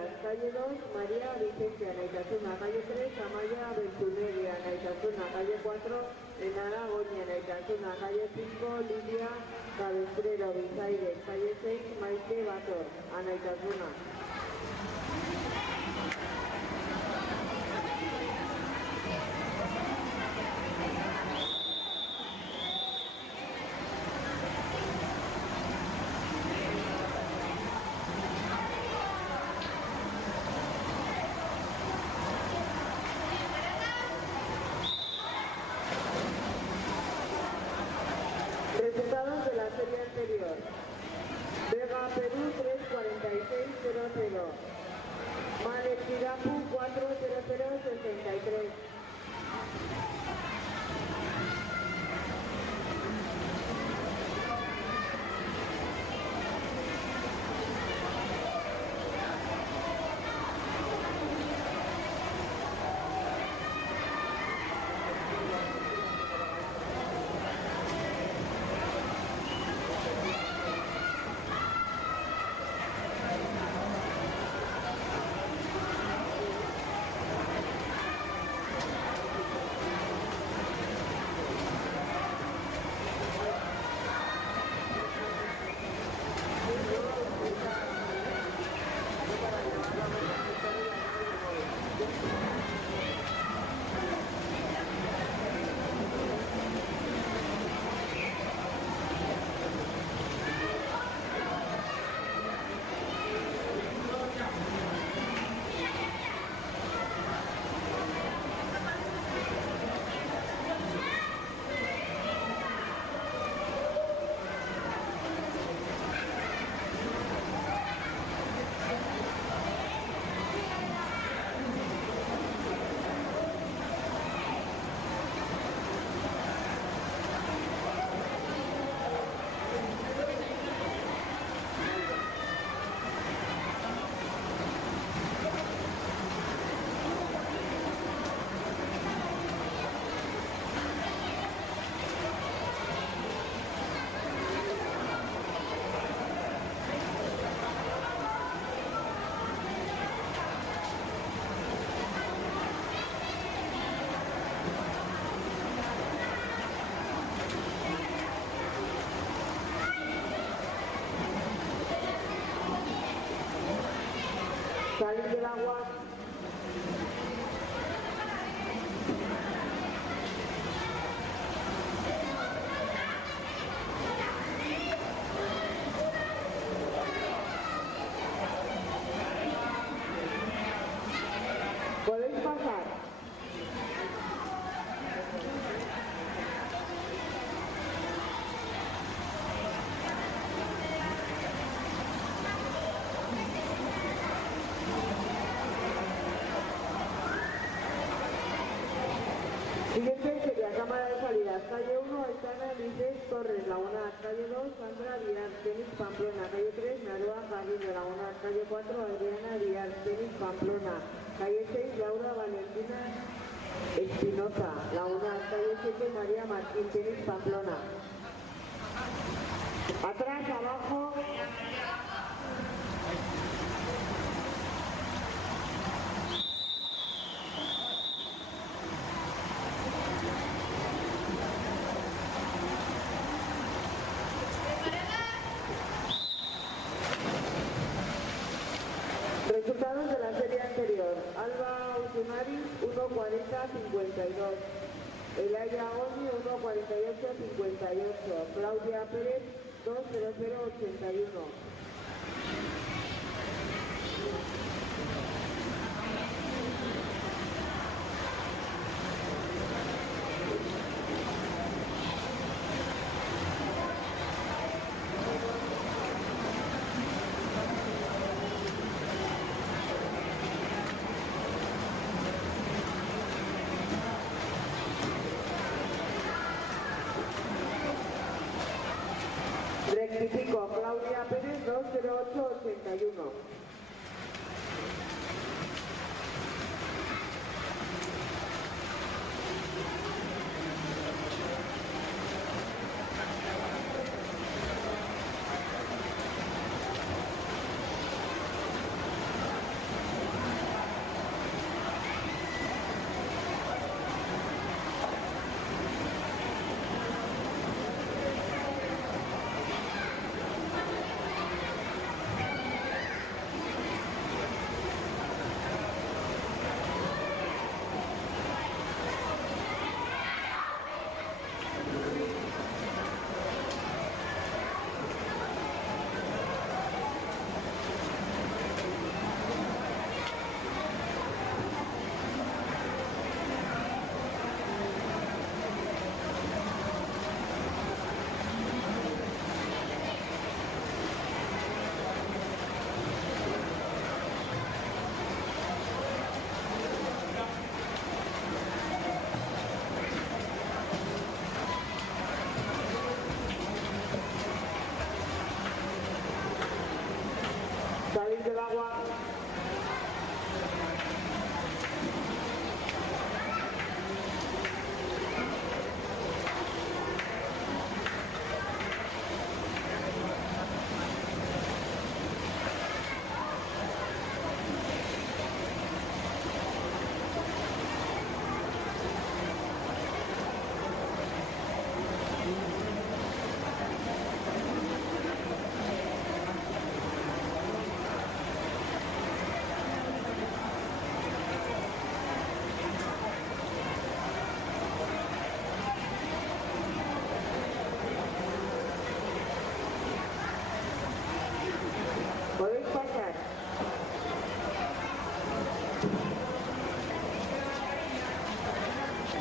Salidas, calle 2, María Vicente Anaitasuna, calle 3, Amaya Bertunelli Anaitasuna, calle 4, Enara Goñi Anaitasuna, calle 5, Lidia Cabestrero Visaires, calle 6, Maite Bator Anaitasuna. Resultados de la serie anterior. Vega Perú 34600. Malek Kirapu 40063. Salir del agua. Podéis pasar. Siguiente sería cámara de salidas. Calle 1, Aitana Lices Torres, Laguna. Calle 2, Sandra Díaz, Tenis Pamplona. Calle 3, Narua Garrido, Laguna. Calle 4, Adriana Díaz, Tenis Pamplona. Calle 6, Laura Valentina Espinoza, Laguna. Calle 7, María Martín, Tenis Pamplona. Atrás, abajo. Resultados de la serie anterior. Alba Usunari 1:40:52. Elaya Goñi 1:48:58. Claudia Pérez 2:00:81. Rectifico, Claudia Pérez 2:08:81.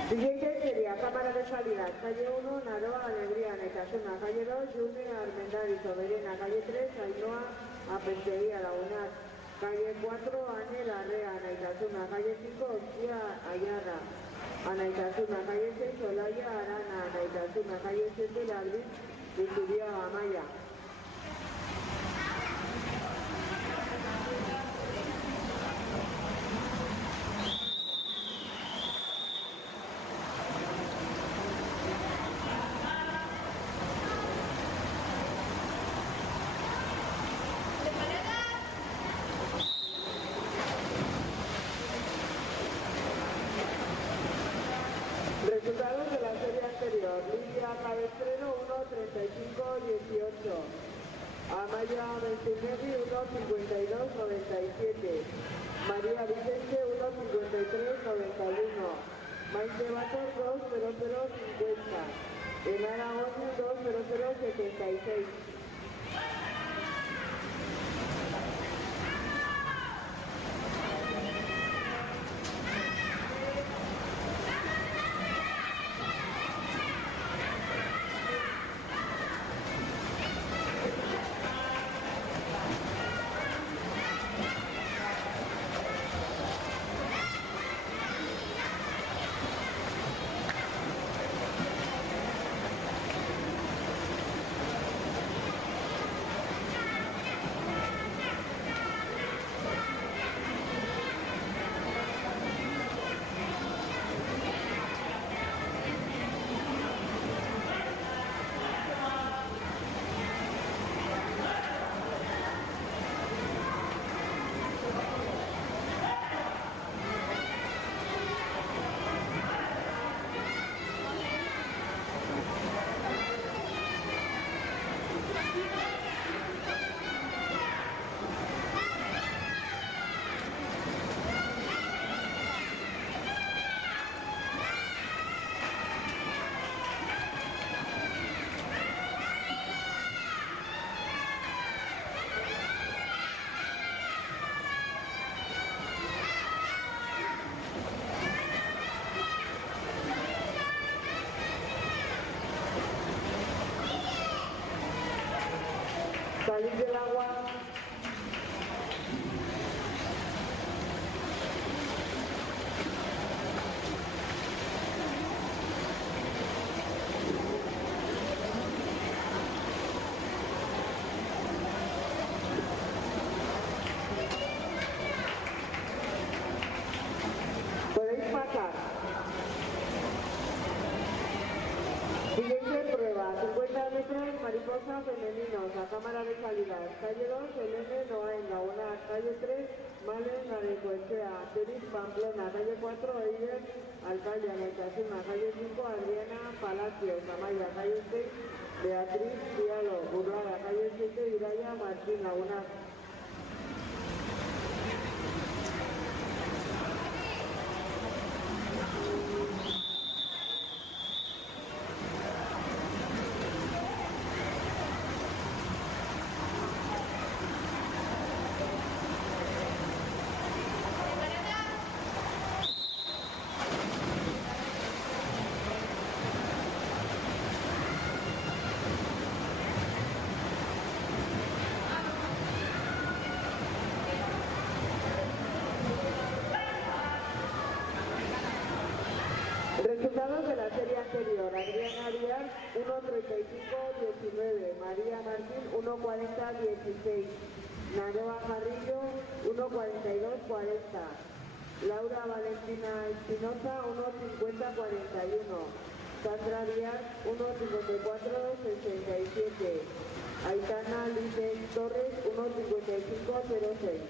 Siguiente sería cámara de salida, calle 1, Naroa, Alegría, Netasuna, calle 2, Yune, Armendariz, Oberena, calle 3, Ainhoa, Apentería, Lagunar, calle 4, Ane, Larrea, Anaitasuna, calle 5, Ostia, Ayarra, Anaitasuna, calle 6, Olaya, Arana, Anaitasuna, calle 7, Ladrid, Vituria, Amaya. Resultados de la serie anterior. Lidia Cabestrero 1.35.18. Amaya Bentinegui 1.52.97. María Vicente 1.53.91. Maite Bator 2.00.50. Enara Goñi 2.00.76. Salir del agua. Podéis pasar. Siguiente prueba, 50 metros, mariposa femeninos, a cámara de salida. Calle 2, Elene, Noain, Lagunar. Calle 3, Malen, Arecoechea. Teris, Pamplona. Calle 4, Eider, Alcalde, Anaitasuna. Calle 5, Adriana, Palacios, Amaya. Calle 6, Beatriz, Dialo, Burlada. Calle 7, Iraya, Martín, Lagunar. Resultados de la serie anterior. Adriana Arias 1.35.19. María Martín 1.40.16. Naroa Carrillo 1.42.40. Laura Valentina Espinosa 1.50.41. Sandra Díaz 1.54.67. Aitana Lice Torres 1.55.06.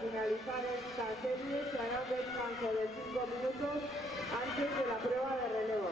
finalizar esta serie se hará un descanso de 5 minutos antes de la prueba de relevo.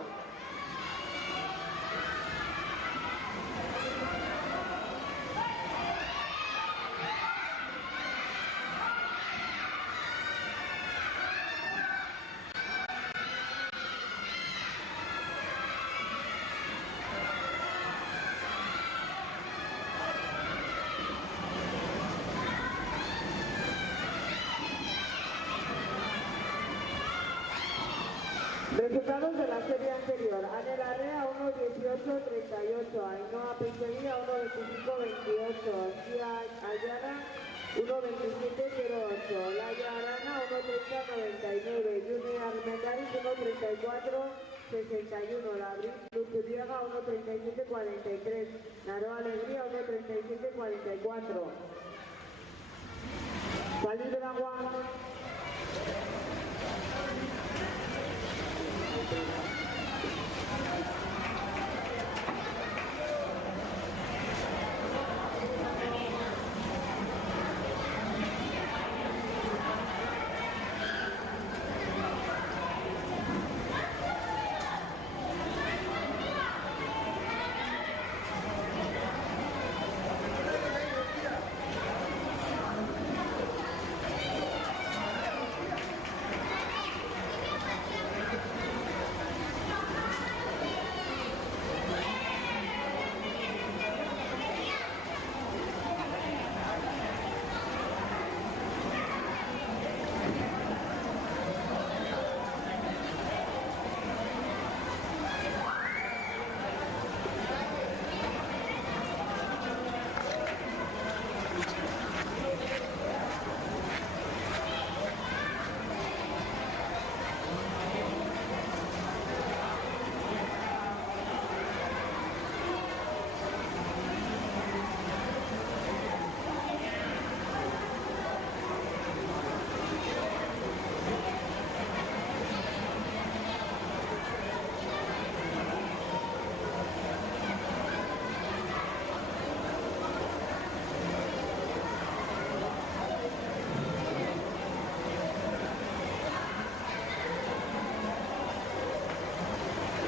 Resultados de la serie anterior. Anel Arrea 1.18.38, Ainhoa Pincheguía 1.25.28, Sia Ayala 1.27.08, Laia Arana 1.30.99, Juni Armendariz 1.34.61, Labrín Luzuriaga 1.37.43, Naroa Alegría 1.37.44. Salir del agua.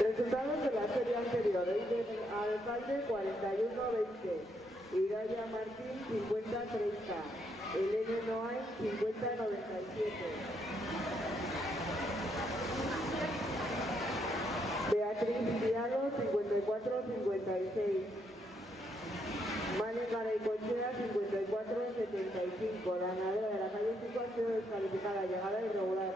Resultados de la serie anterior. Eider Alcalde 41-20, Iraya Martín 50-30, Elene Noain 50-97. Beatriz Diallo 54-56, Mane Garaycochea 54-75. La ganadora de la calle 5 ha sido descalificada, llegada irregular.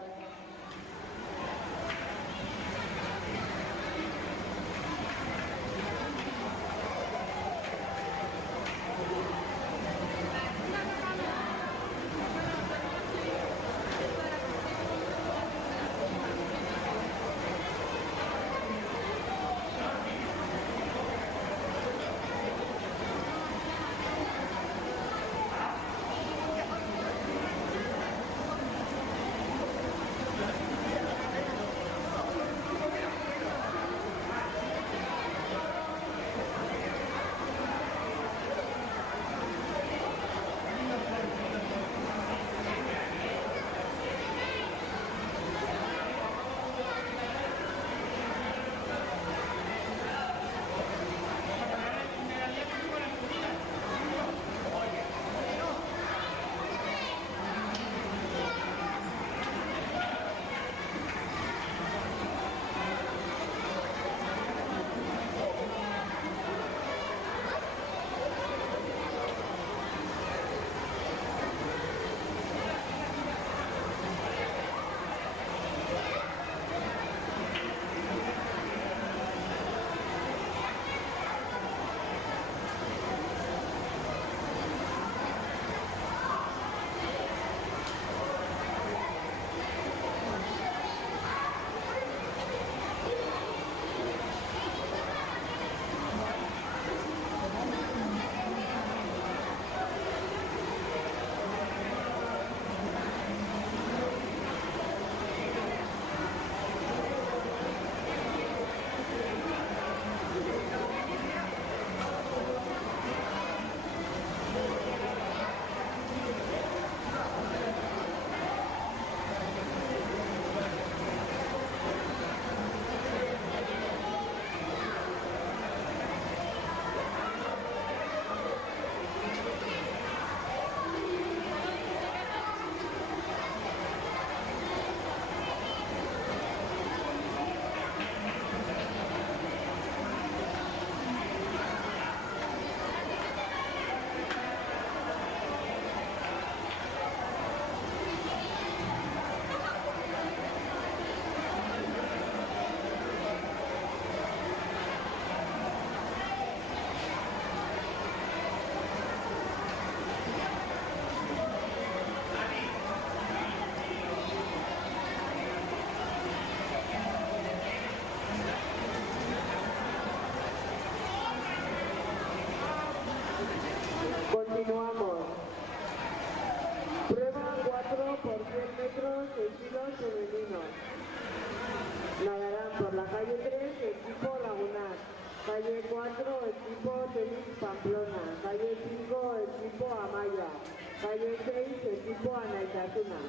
femenino. Nadarán por la calle 3, equipo Lagunar. Calle 4, equipo Tenis Pamplona. Calle 5, equipo Amaya. Calle 6, equipo Anaitasuna.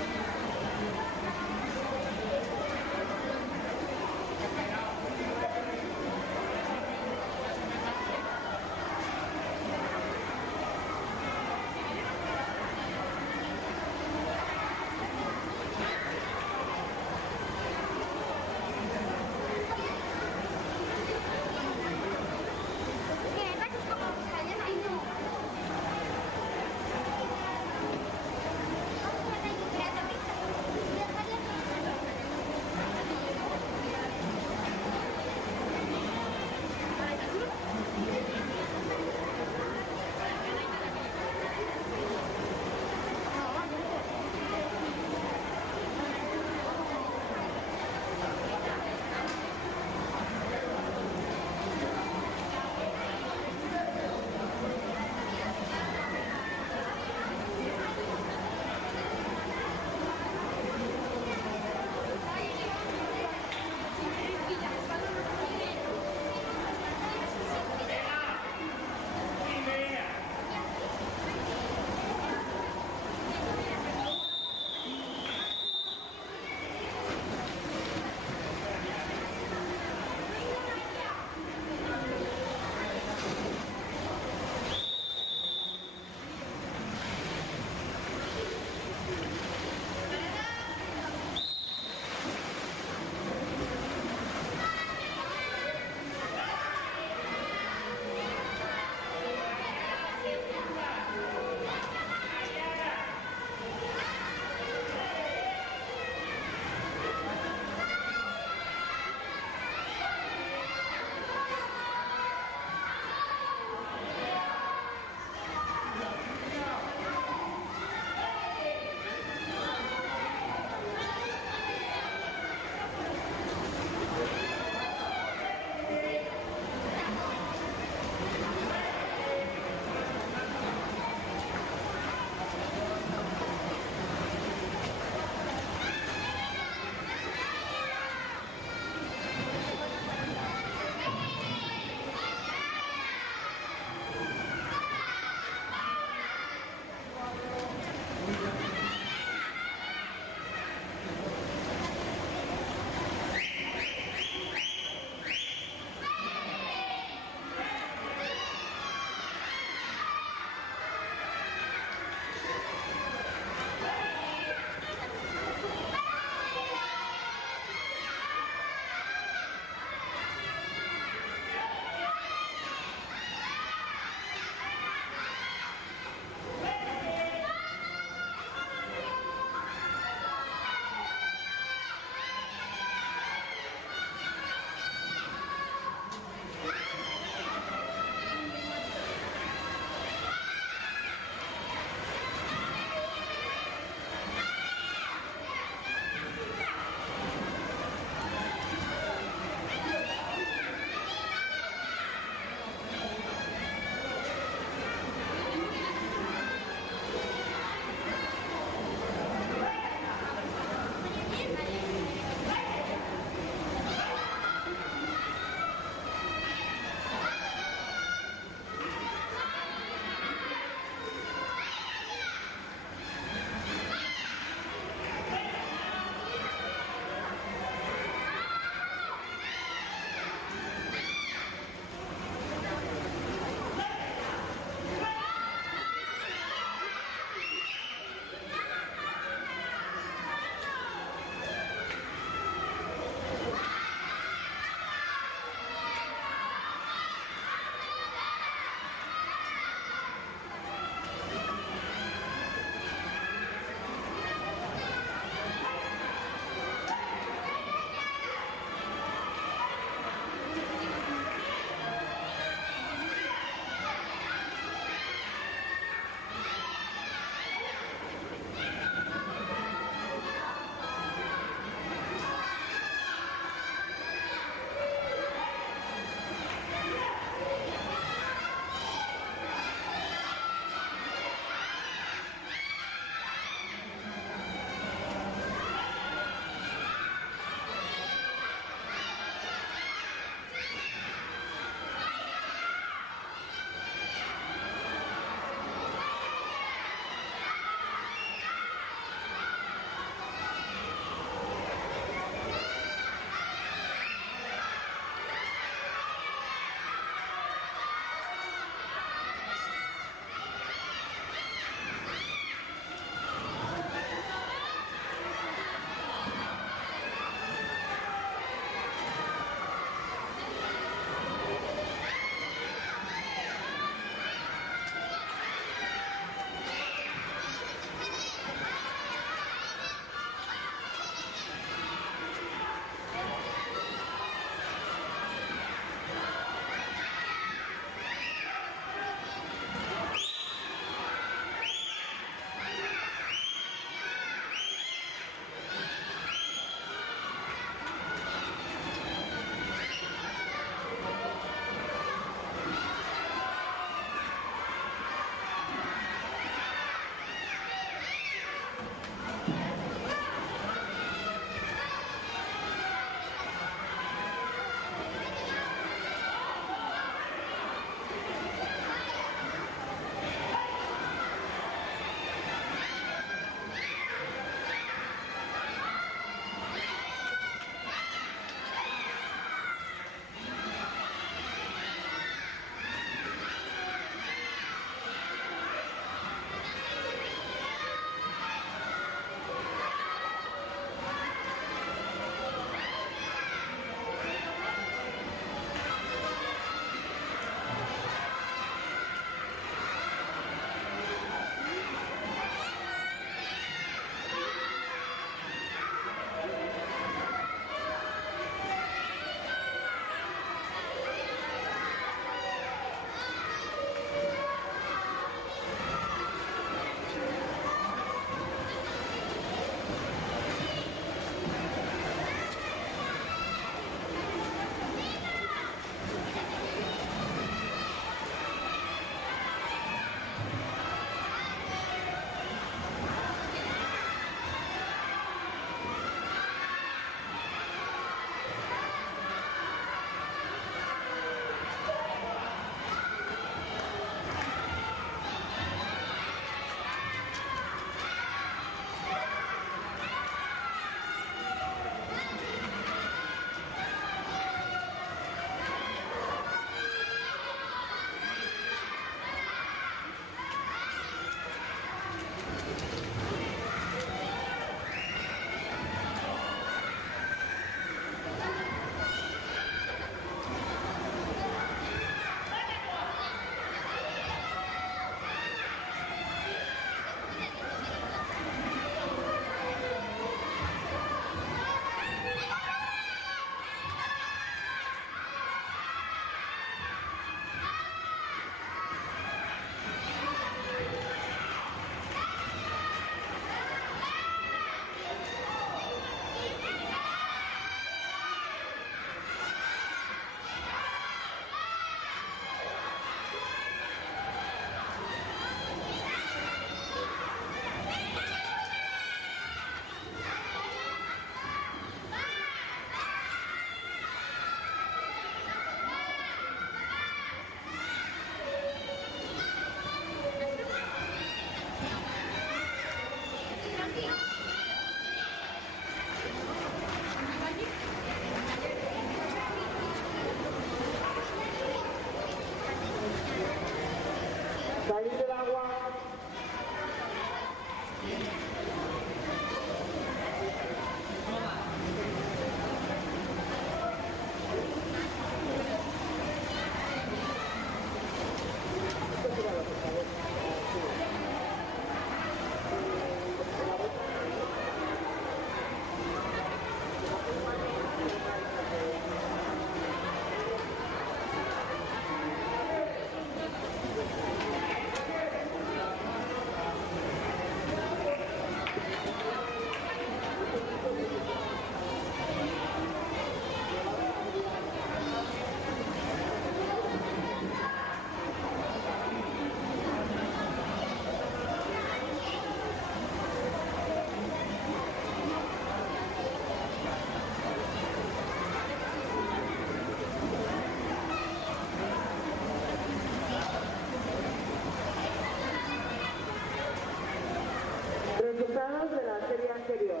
Resultados de la serie anterior.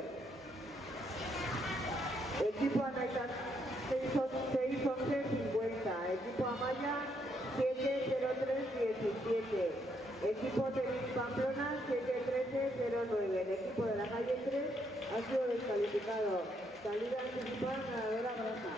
Equipo Anaitas 6-11-50. Equipo Amaya 7-03-17. Equipo Tenis Pamplona 7-13-09. El equipo de la calle 3 ha sido descalificado. Salida anticipada ganadora Grasa.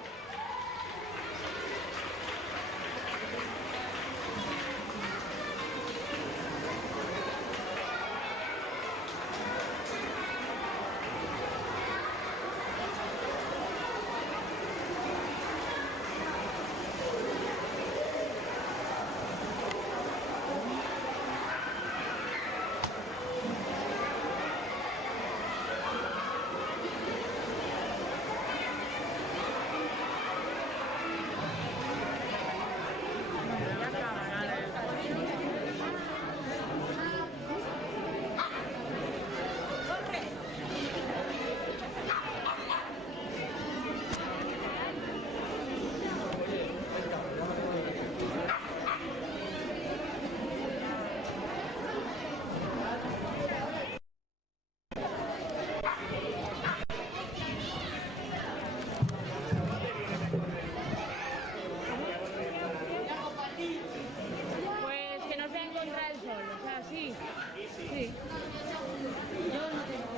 Pues que no sea en contra del sol, o sea, sí. Sí. Yo no tengo.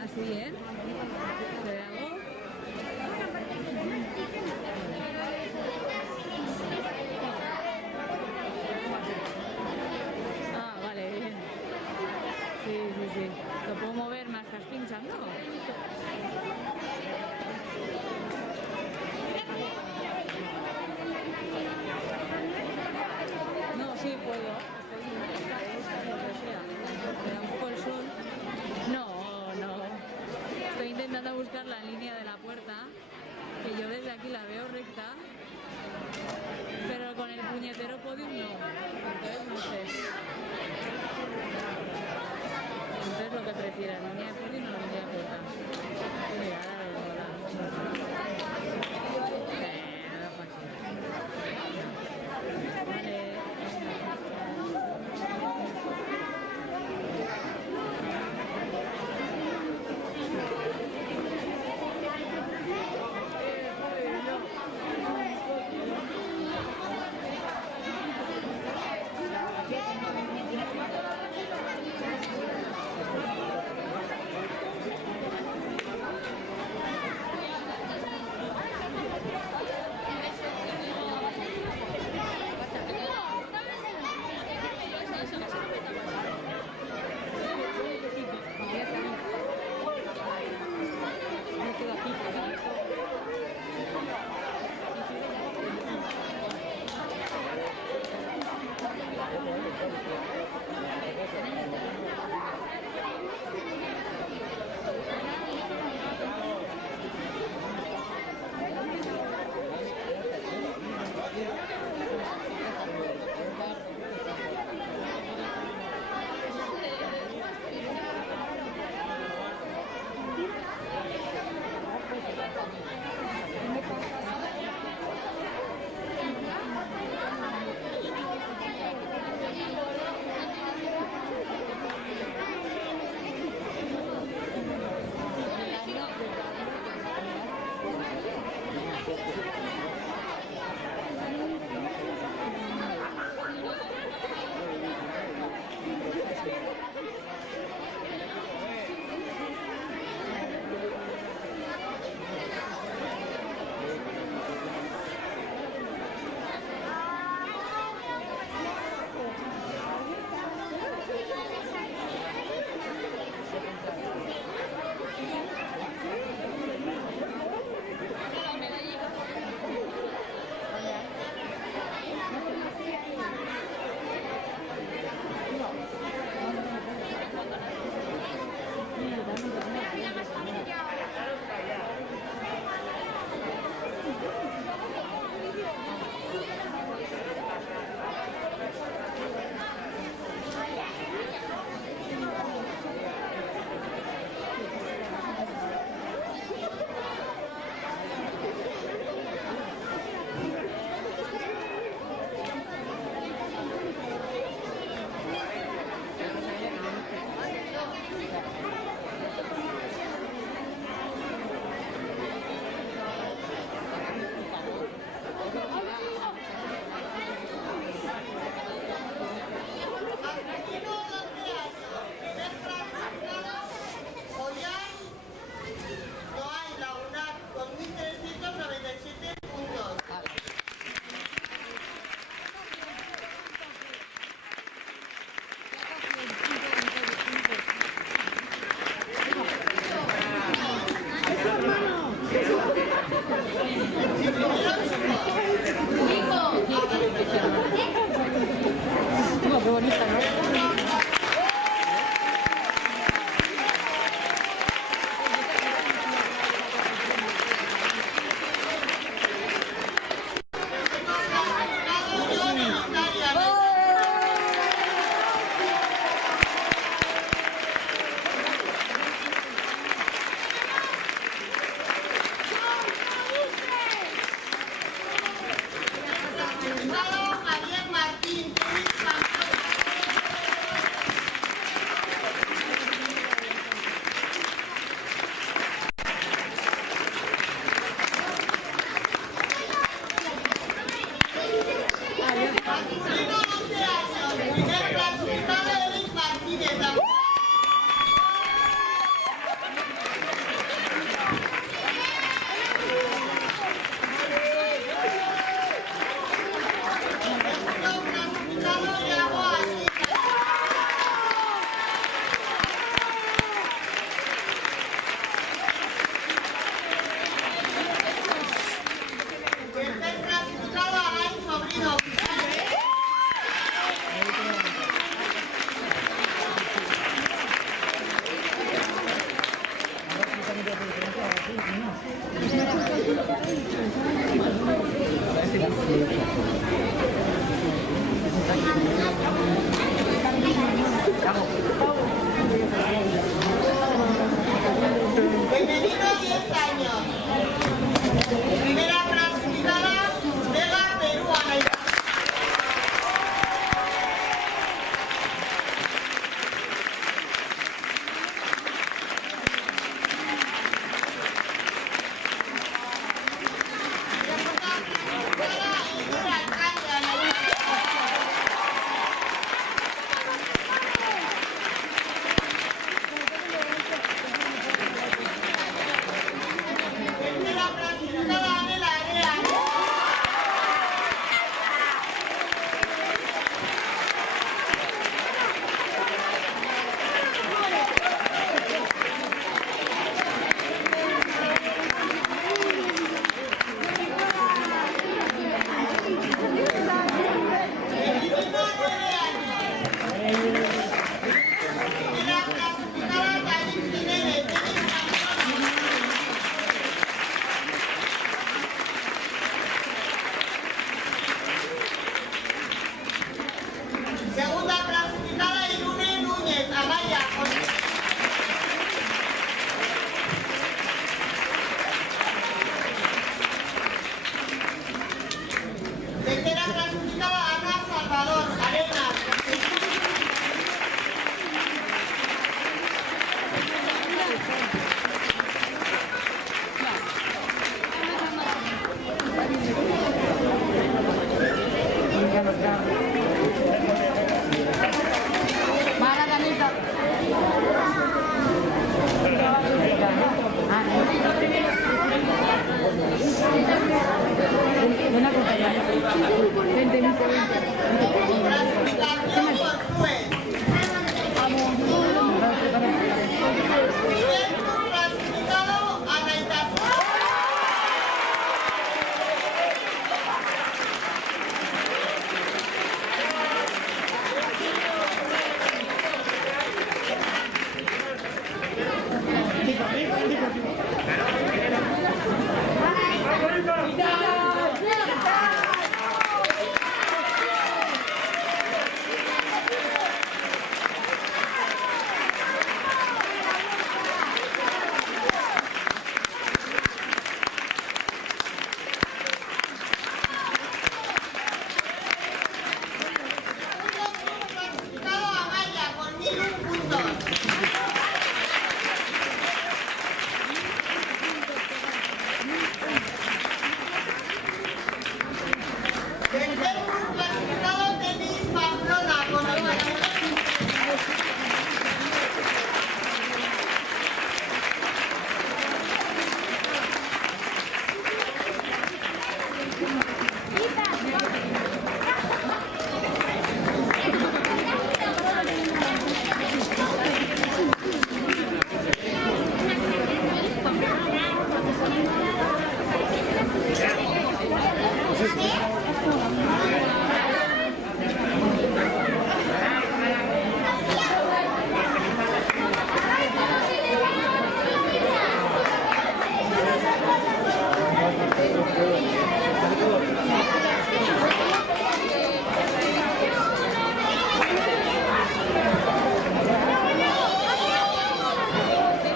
Así bien. ¿Se ve algo? Ah, vale, bien. Sí. Lo puedo mover más, estás pinchando. No, sí puedo. Estoy lo que sea. Me da un poco el sol. No. Estoy intentando buscar la línea de la puerta, que yo desde aquí la veo recta, pero con el puñetero podium no. Entonces no sé. Entonces lo que prefieras, línea de podium o línea de puerta. Mira, ahora veo la. No da fácil.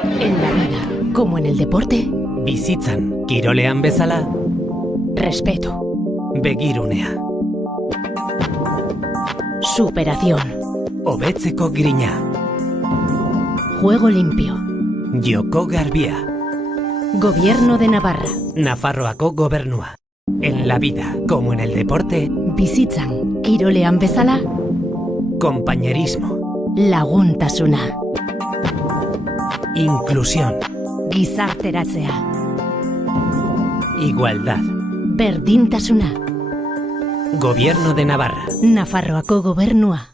En la vida, como en el deporte, Bizitzan, kirolean bezala, respeto, begirunea. superación, Hobetzeko grina, juego limpio, joko garbia. gobierno de Navarra, Nafarroako gobernua. En la vida, como en el deporte, bizitzan, kirolean bezala, compañerismo, laguntasuna, inclusión, gizarteratzea, igualdad. berdintasuna, Gobierno de Navarra. Nafarroako gobernua.